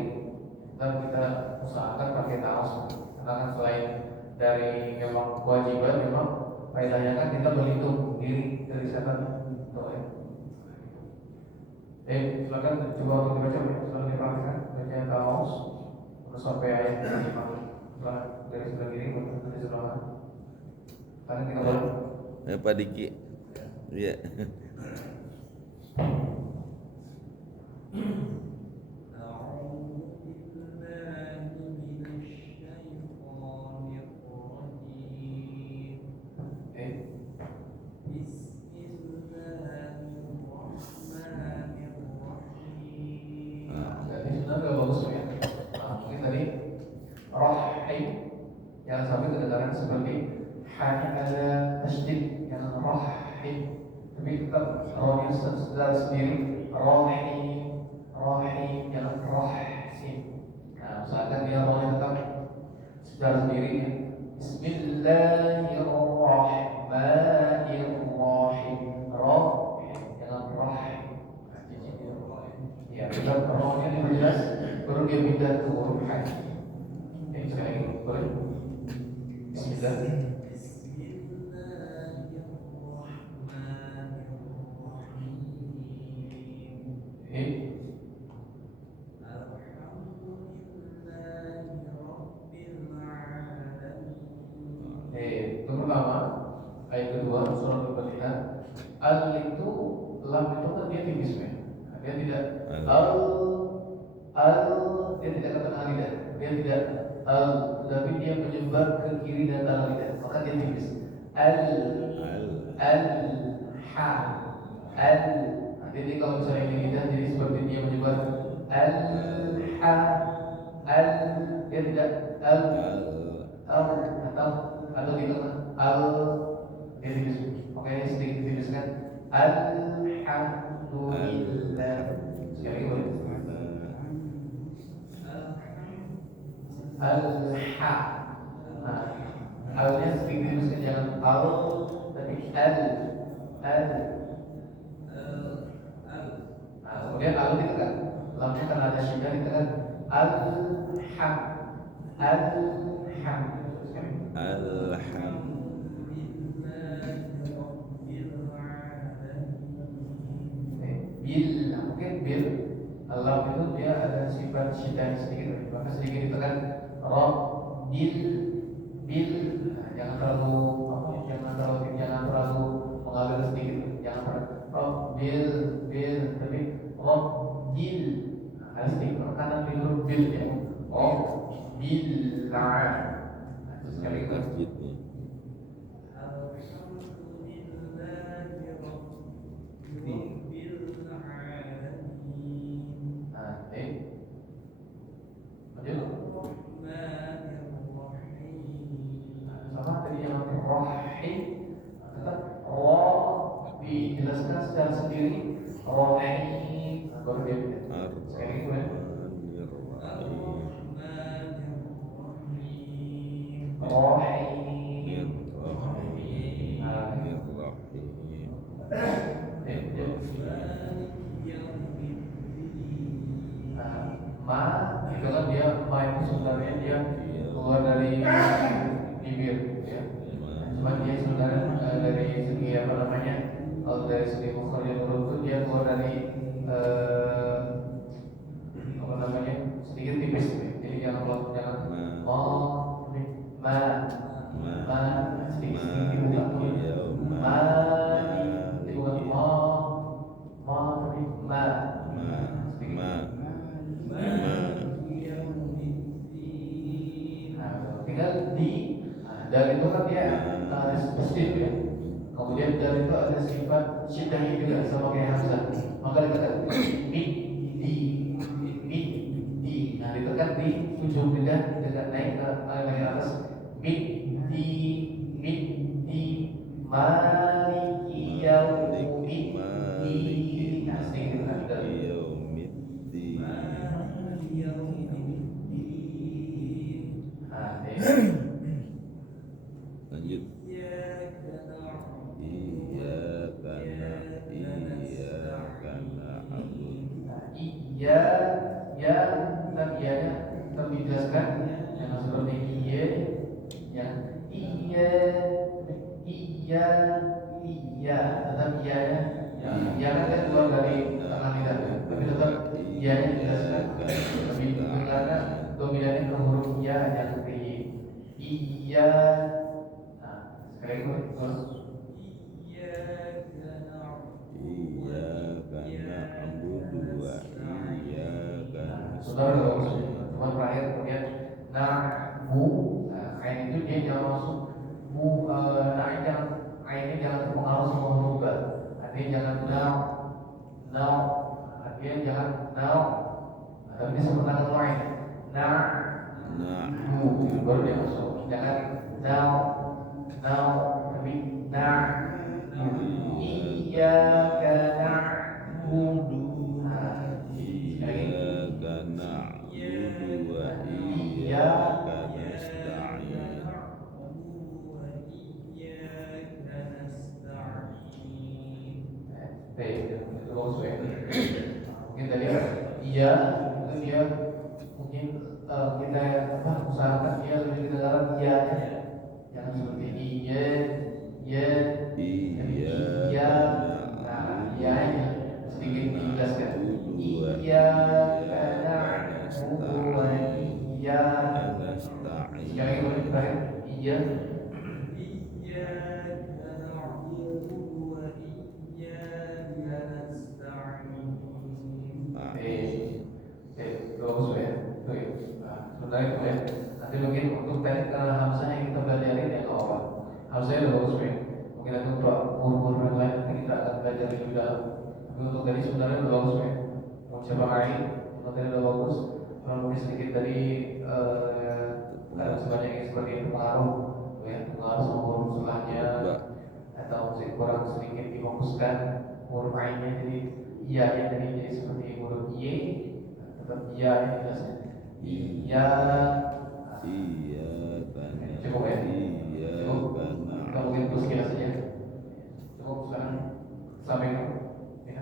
kita usahakan pakai Taus. Karena kan selain dari memang kewajiban, memang faedahnya kan kita berlindung diri dari setan. Ya. Silakan coba untuk dibaca ya, silakan dipraktikkan baca Taus terus sampai ayat ke-5. Silakan dari sebelah kiri maupun dari sebelah kanan. Sekarang kita boleh. Pak Diki. Iya. sebenarnya nggak bagus ya. Mungkin tadi rahim jangan sampai kedengaran seperti hanya ada tasydid yang rahim, tapi tetap rohnya secara sendiri rahim, rahim jangan rahim. Usahakan dia rohnya tetap secara sendiri ya. Bismillahirrahmanirrahim. Roh jangan rahim. Ya, kita rohnya diperjelas baru dia pindah ke huruf H. Sekali lagi boleh. Bismillah. Itu pertama. Ayat kedua surah Al-Fatihah. Al itu lam itu kan dia tipis ya. Dia tidak dia tidak ke tengah lidah. Dia tidak tapi dia menyebar ke kiri dan kanan lidah. Maka dia tipis. Ha. Jadi kalau misalnya ini lidah jadi seperti dia menyebar ha. Dia tidak atau di tengah dia tipis. Makanya sedikit tipiskan alhamdulillah. Sekali lagi boleh. Al-ha. Alnya sedikit tipiskan, jangan tapi kemudian al ditekan, lamnya kan ada syiddah ditekan. Alham. Bil, mungkin bil lam itu dia ada sifat syiddah sedikit, maka sedikit ditekan. Bil, jangan terlalu mengalir sedikit, jangan bil, tapi bil ada sedikit kanan di huruf bil ya. Bil sekali lagi. Sama tadi yang rahim, tetap dijelaskan secara sendiri rahim baru dia sekali lagi itu kan dia itu sebenarnya dia keluar dari bibir ya. Cuma dia sebenarnya dari segi apa namanya, kalau dari segi mukharij huruf itu dia keluar dari apa namanya sedikit tipis ya. Jadi jangan sedikit dibuka tinggal di dari itu kan dia tasydid ya. Kemudian dari itu ada sifat syiddahnya juga sama kayak hamzah. Maka dikatakan di. Nah ditekan di ujung lidah dengan naik ke atas. Di maliki yaumiddin. Nah sedikit ditekan. Lanjut. Iya, ya, dan ianya terjelaskan yang seperti iya, ya, iya, tetap ianya, ya kan dia keluar dari tengah lidah, tapi tetap ianya dijelaskan lebih karena dominannya ke huruf iya, jangan ke iya. Nah, sekali lagi terus. Saudara bagus, cuma terakhir kemudian ain itu dia jangan masuk ainnya jangan terpengaruh sama huruf ba. Artinya jangan artinya jangan Tapi dia sebenarnya lain. Nah, baru dia masuk. Jangan now, tapi nah. Iyyaka na'budu. Iyyaka na'budu wa iyyaka nasta'in. Itu bagus ya. Mungkin tadi iya itu dia mungkin kita usahakan dia lebih kedengaran iya jangan seperti iya iya nah iya sedikit dijelaskan iya karena iya sekali lagi terakhir iya bagus ya, itu ya. Sebenarnya itu ya. Nanti mungkin untuk teknik hamzah yang kita belajarin yang awal. Hamzahnya udah bagus ya. Mungkin nanti untuk umur yang lain nanti kita akan belajar lebih dalam. Tapi untuk tadi sebenarnya udah bagus ya. Mencoba lain, tadi udah bagus. Kalau mungkin sedikit tadi sebanyak yang seperti itu pengaruh, ya pengaruh sama huruf setelahnya atau mungkin kurang sedikit difokuskan huruf lainnya jadi iya yang tadi jadi seperti huruf y. Tetap iya yang jelasnya iya cukup ya cukup kita mungkin terus kira saja cukup sekarang sampai ya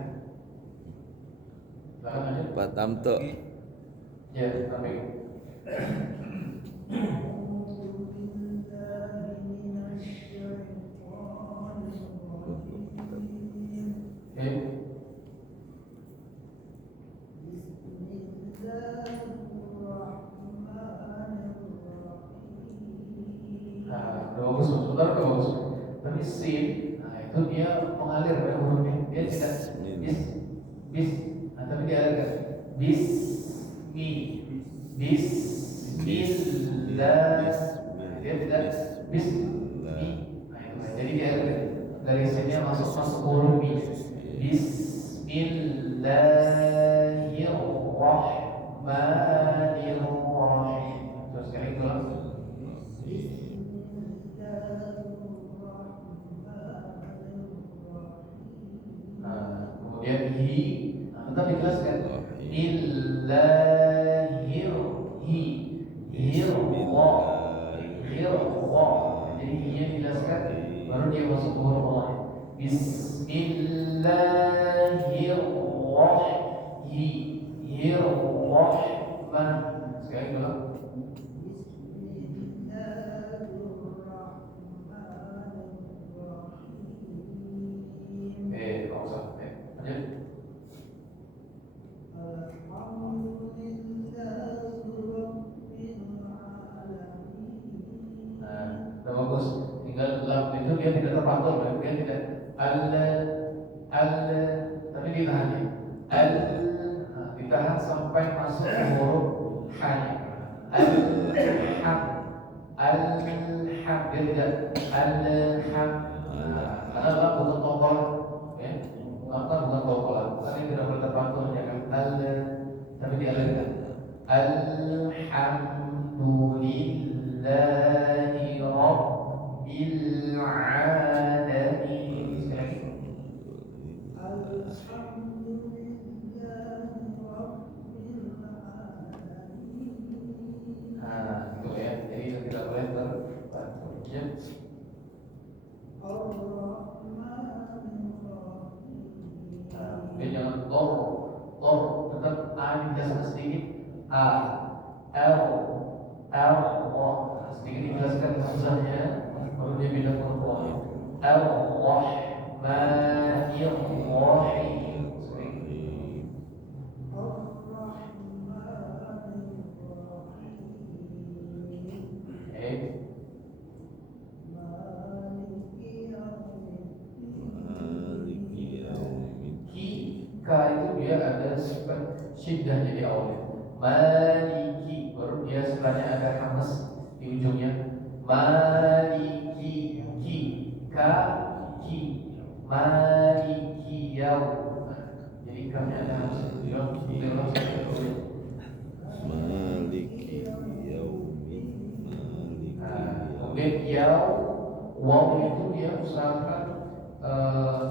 silakan aja Pak Tamto. ya sampai bagus, sebentar udah bagus. Tapi sin, nah itu dia mengalir pada hurufnya. Dia tidak bis, tapi dia alirkan bismillah. Dia tidak bismi. Nah itu, jadi dia alirkan dari sinnya masuk huruf mi. Bismillahirrahmanirrahim. Terus sekali ulang. Kemudian tetap dijelaskan jadi ia dijelaskan baru dia masuk ke huruf Allah. Bismillahirrahmanirrahim. Sekali ulang. Bagus, tinggal lam itu dia tidak terpantau, dia tidak tapi ditahan ya. Ditahan sampai masuk ke huruf ha-nya. Dia tidak karena lam bukan tokoh ya, bukan tokoh, karena tidak boleh terpantau ya kan. Tapi dialirkan. Alhamdulillahi Rabbil Alamin. Sekali lagi. Itu ya. Jadi tidak boleh terpantau. Ya. Dia jangan tetap dijelaskan sedikit sedikit dijelaskan hamzahnya baru dia bilang Ar-Rahmanir-Rahim. Ka itu dia ada sifat syiddah jadi awalnya. Maliki baru dia setelahnya ada hamas di ujungnya. Maliki maliki yaum. Jadi kami ada hamas. Wow itu dia usahakan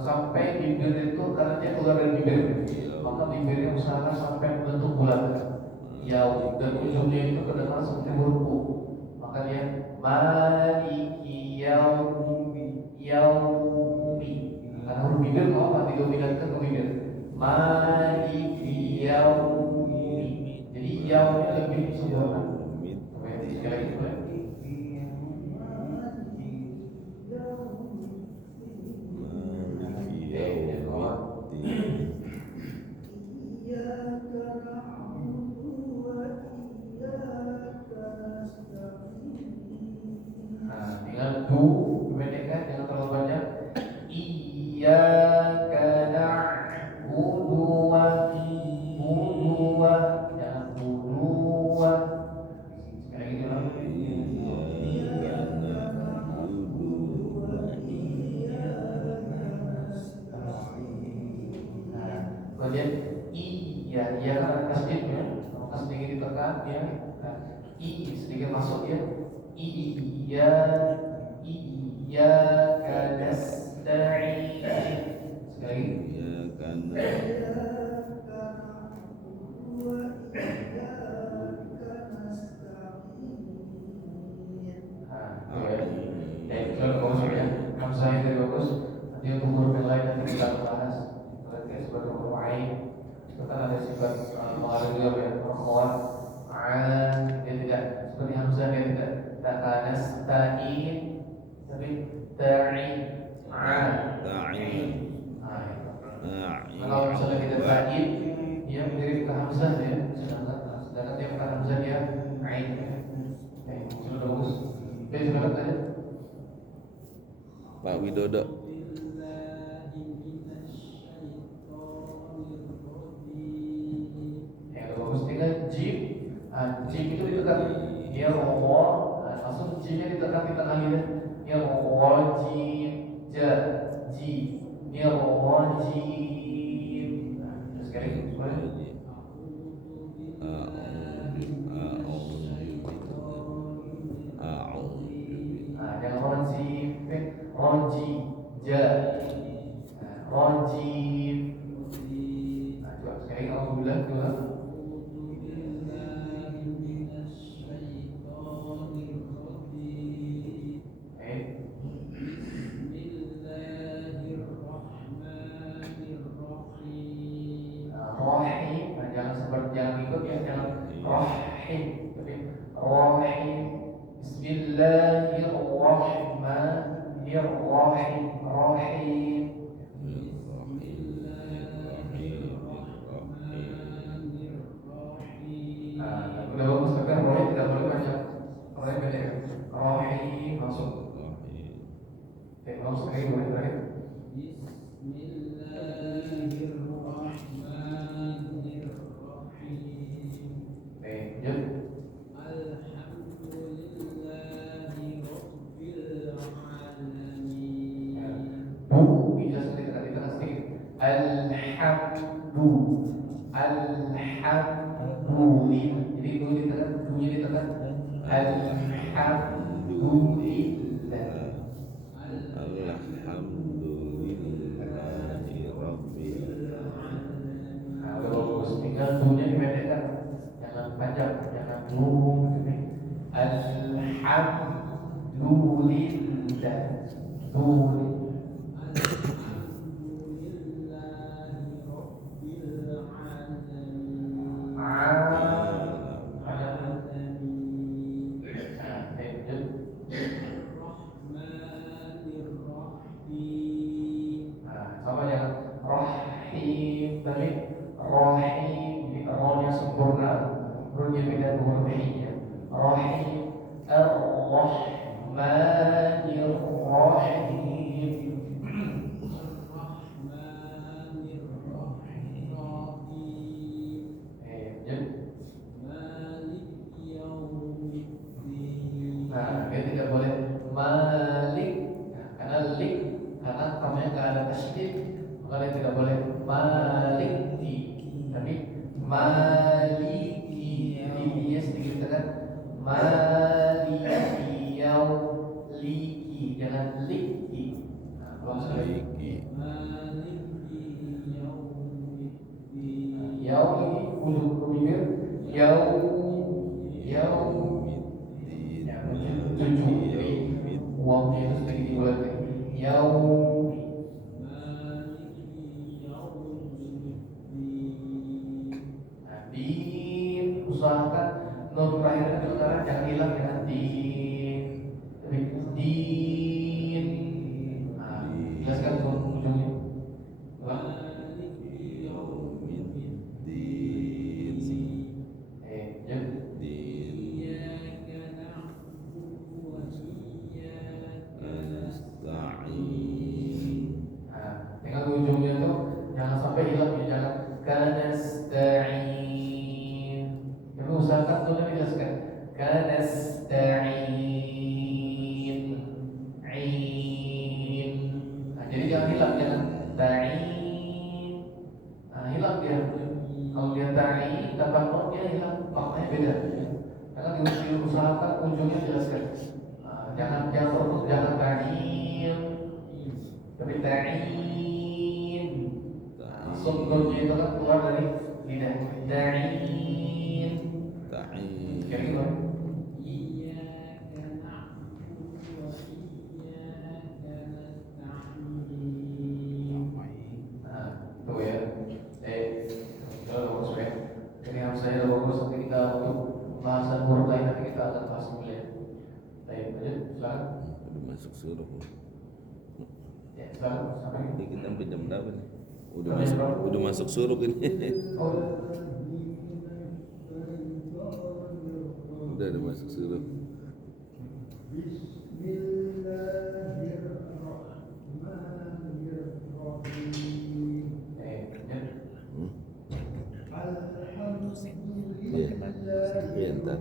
sampai bibir itu karena dia keluar dari bibir, maka bibirnya usahakan sampai membentuk bulat. Yau dan ujungnya itu kedengaran seperti huruf U. Maka dia maliki yaumi. Karena huruf bibir kalau apa didominankan ke bibir. Maliki yaumi. Jadi yaumnya lebih sempurna. Oke, sekali lagi boleh. Nah, tinggal du dipendekkan jangan terlalu banyak. Iyyaka na'budu wa jangan budu wa. Sekali lagi nah, kemudian iya kan tasdidnya, maka sedikit ditekan ya. Nah, sedikit masuk ya. Iyyaka nasta'in. Sekali lagi. Kalau bagus ya, hamzah yang dari bagus. Nanti untuk huruf yang lain nanti kita bahas. Nanti seperti huruf ain, itu kan ada sifat mengalir juga ya, huruf dia tidak seperti hamzah dia tidak nasta'in, tapi ta'in. Kalau misalnya kita ta'in, dia mirip ke hamzah ya, sedangkan dia bukan hamzah dia ain. Sudah bagus. Oke, silakan tanya. Pak Widodo. Yang bagus dengan jim. Jim itu ditekan. Ya Allah, langsung jimnya ditekan di tengah lidah. Ya Allah, jim, ji. Ya Allah, jim. Sekali, boleh? Jangan roji, ja, roji. Coba sekali alhamdulillah coba. Rohim, jangan seperti jangan ikut ya, jangan rohim, tapi rohim. Bismillahirrahmanirrahim. Rahim. Udah bagus tapi rohim tidak boleh banyak. Rohim beda ya. Rohim masuk. Masuk lagi boleh terakhir. Alhamdulillah. Jadi itu ditekan, bunyi ditekan. Alhamdulillah. Nah, bagus. Tinggal dunya dipendekkan, jangan panjang, jangan dulu. Alhamdulillah. Sama jangan rohim, tapi rohim rohnya sempurna, rohnya beda dengan rohnya. Rohim, ar-rahmanir-rahim. Nah, dia tidak boleh malik, karena lik, karena namanya nggak ada tasydid, maka dia tidak boleh maliki, tapi maliki. Jadi dia sedikit tekan maliki yauliki. jangan liki. Nah, kalau sekali yau ini ujung ke bibir, yau ya tujuh, jadi uangnya itu sedikit dibulat lagi. Yau usahakan nur terakhir itu sekarang jangan hilang ya, tapi din. Nah, jelaskan ujungnya. Ya. Nah, tinggal ujungnya tuh jangan sampai hilang ya, jangan kanasta'in. Jadi usahakan tuh dijelaskan kanasta'in. Ain. Nah, jadi jangan hilang, jangan ta'in. Nah, hilang dia. Kalau dia ta'in tanpa nun dia hilang, maknanya beda. Jangan diusahakan ujungnya dijelaskan. Nah, jangan ta'in, tapi ta'in. Sumbernya itu kan keluar dari lidah. Ta'in. Kayak gitu. Nah, tuh ya. Bagus ya. Ini harus saya bagus, nanti kita untuk bahasan huruf lain nanti kita akan bahas kemudian. Baik, lanjut, silakan. Udah masuk suruh. Ya, silakan sampai. Jadi kita sampai jam berapa nih? Sampai jam berapa? Udah masuk suruh ini. Oh, Udah masuk suruh. Iya, entar.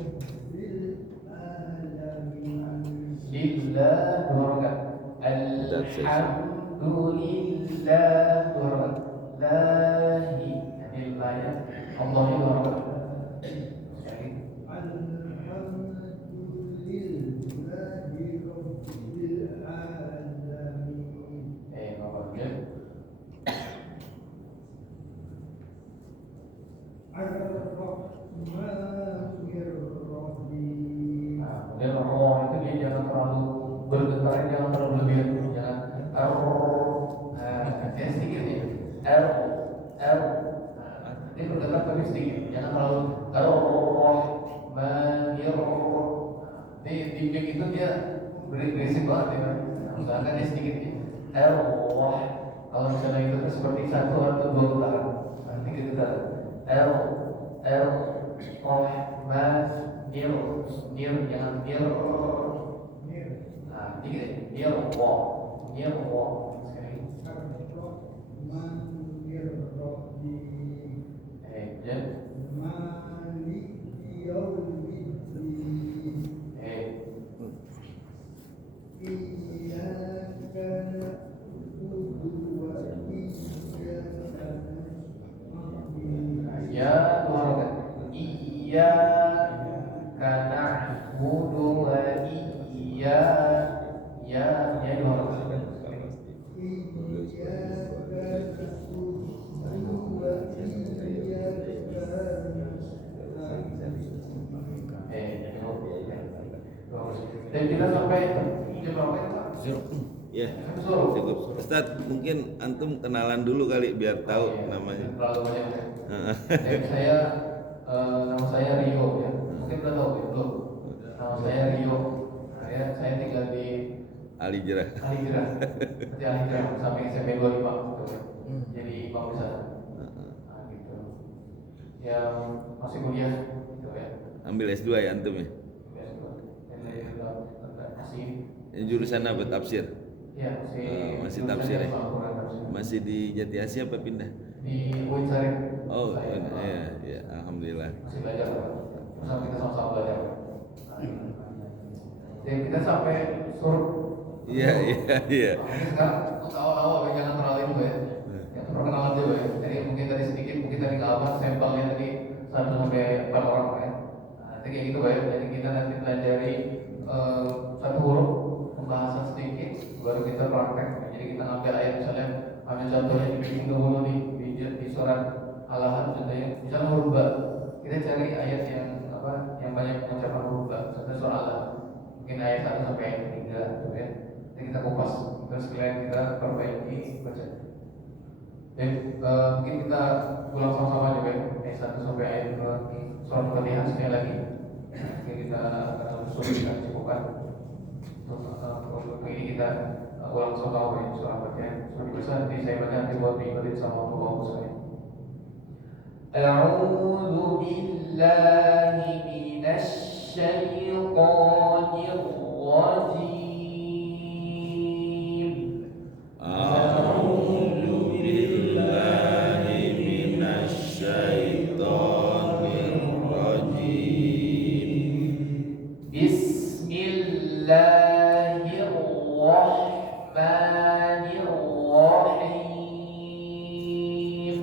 Lillah dorokat. Alhamdulillah dorokat. Lahi. Ini lahnya Allahnya dorokat. Kemudian roh itu dia jangan terlalu bergetar, jangan terlalu berlebihan, jangan dia sedikit ya, dia bergetar tapi sedikit, jangan terlalu roh manir. Di big itu dia berisik banget ya, usahakan dia sedikit ya, roh. Kalau misalnya itu seperti satu atau dua getaran, tiga getaran, roh manir, jangan nir. Nah, dikit ya, nir wo sekali. Ya. Ya, dua rakaat. Iyyaka na'budu wa ya dua rakaat. Dan kita sampai jam berapa ya, Pak? Ya, cukup. Ustaz, mungkin antum kenalan dulu kali biar tahu namanya. Terlalu banyak ya. Jadi nama saya Rio ya. Mungkin udah tahu ya, belum? Nama saya Rio. Saya tinggal di Alijrah. Nanti Alijrah sampai SMP 25 gitu ya. Jadi imam di sana. Nah, gitu. Yang masih kuliah gitu ya. Ambil S2 ya antum ya? Masih jurusan apa? Tafsir? Ya, masih tafsir ya? Masih di Jati Asih apa pindah? Di UIN Sarif. Oh, ya, alhamdulillah. Masih belajar, bersama kita sama-sama belajar. Jadi kita sampai suruh. Iya. Ini sekarang untuk awal-awal jangan terlalu itu ya. Yang perkenalan dulu ya. Jadi mungkin tadi sedikit, mungkin tadi ke abang sampelnya tadi 1 sampai 4 orang ya. Nanti kayak gitu ya. Jadi kita nanti pelajari satu huruf, pembahasan sedikit, baru kita praktek. Jadi kita ambil ayat misalnya, ambil contohnya di 30 nih di surat Al-Ahzab contohnya, misalnya huruf ba, kita cari ayat yang apa yang banyak mengucapkan huruf ba, contohnya surah Al-Ahzab, mungkin ayat 1 sampai ayat 3, gitu ya. Jadi kita kupas, terus sekalian kita perbaiki baca. Jadi mungkin kita ulang sama-sama juga ya, ayat 1 sampai ayat surat Fatihah sekali lagi. Mungkin kita suruh kita cukupkan. Untuk ini kita ulang sama-sama ya, surah Fatihah. Surah biasa nanti saya baca nanti buat diikutin sama Allah sekalian. A'udzu billahi minasy syaithanir rajim. A'udzu billahi minasy syaithanir rajim. Bismillahirrahmanirrahim.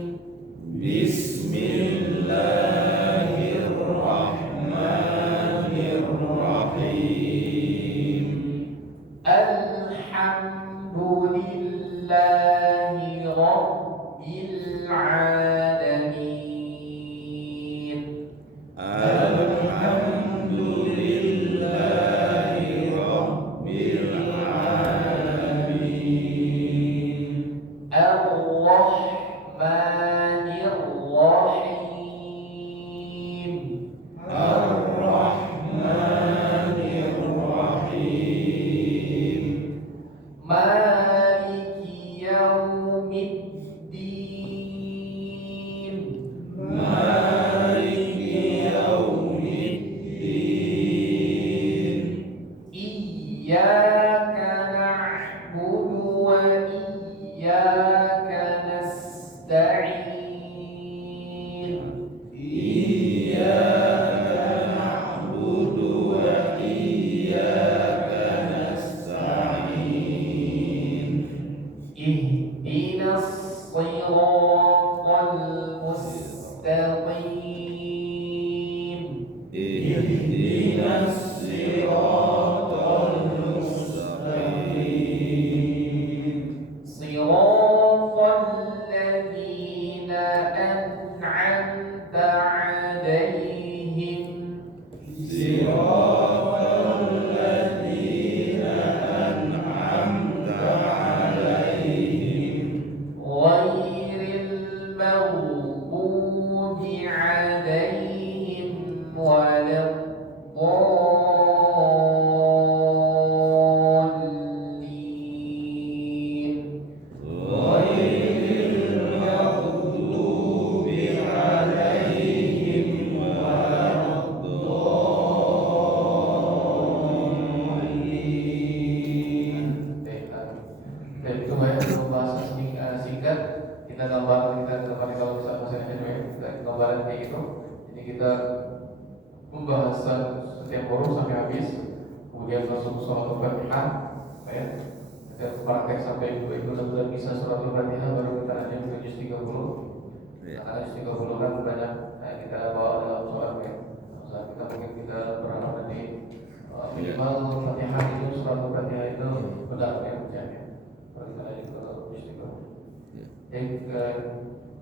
Bismillahirrahmanirrahim. Alhamdulillahi Rabbil Alamin. Alhamdulillahi Rabbil Alamin. Ar-Rahmanir-Rahim. Ar-Rahmanir-Rahim. Maliki Yaumiddin. Maliki Yaumiddin. Iyyaka na'budu wa iyyaka nasta'in. Iyyaka na'budu wa iyyaka nasta'in. Ihdinas siratal mustaqim. Ihdinas siratal mustaqim. Siratal ladzina an'amta 'alaihim. Siratal ladzina an'amta 'alaihim. Ghairil maghdubi 'alaihim waladdallin. Ghairil maghdubi 'alaihim waladdallin. Dan itu banyak pembahasan singkat. Kita gambar kalau bisa bahasa Indonesia kita gambaran kayak gitu. Jadi kita pembahasan setiap huruf sampai habis, kemudian masuk surat Al-Fatihah, ya. Kita praktek sampai benar-benar bisa surat Al-Fatihah baru kita lanjut ke juz 30. Ya. Karena juz 30 kan banyak kita bawa dalam surat ya. Saat kita mungkin kita berharap nanti minimal Fatihah itu surat Al-Fatihah itu benar ya bacanya. Kalau kita lanjut ke juz 30. Ya. Jadi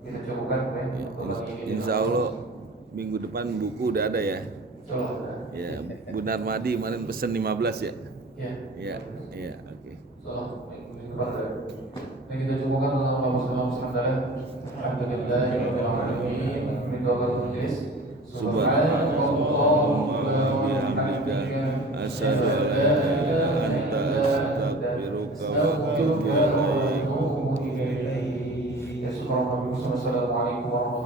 kita cukupkan ya untuk pagi ini. Insya Allah minggu depan buku udah ada ya. Salam. Ya, Bu Narmadi kemarin pesen 15 ya. Ya. Iya, iya, oke. Salam. Minggu depan ada. Jadi kita cukupkan dengan Allah Subhanahu wa taala. Alhamdulillahirabbil alamin. Ridwan majelis. Subhanallah wa bihamdika asyhadu an la ilaha illa anta astaghfiruka wa atubu ilaik. Ya subhanallah. Wassalamualaikum warahmatullahi wabarakatuh.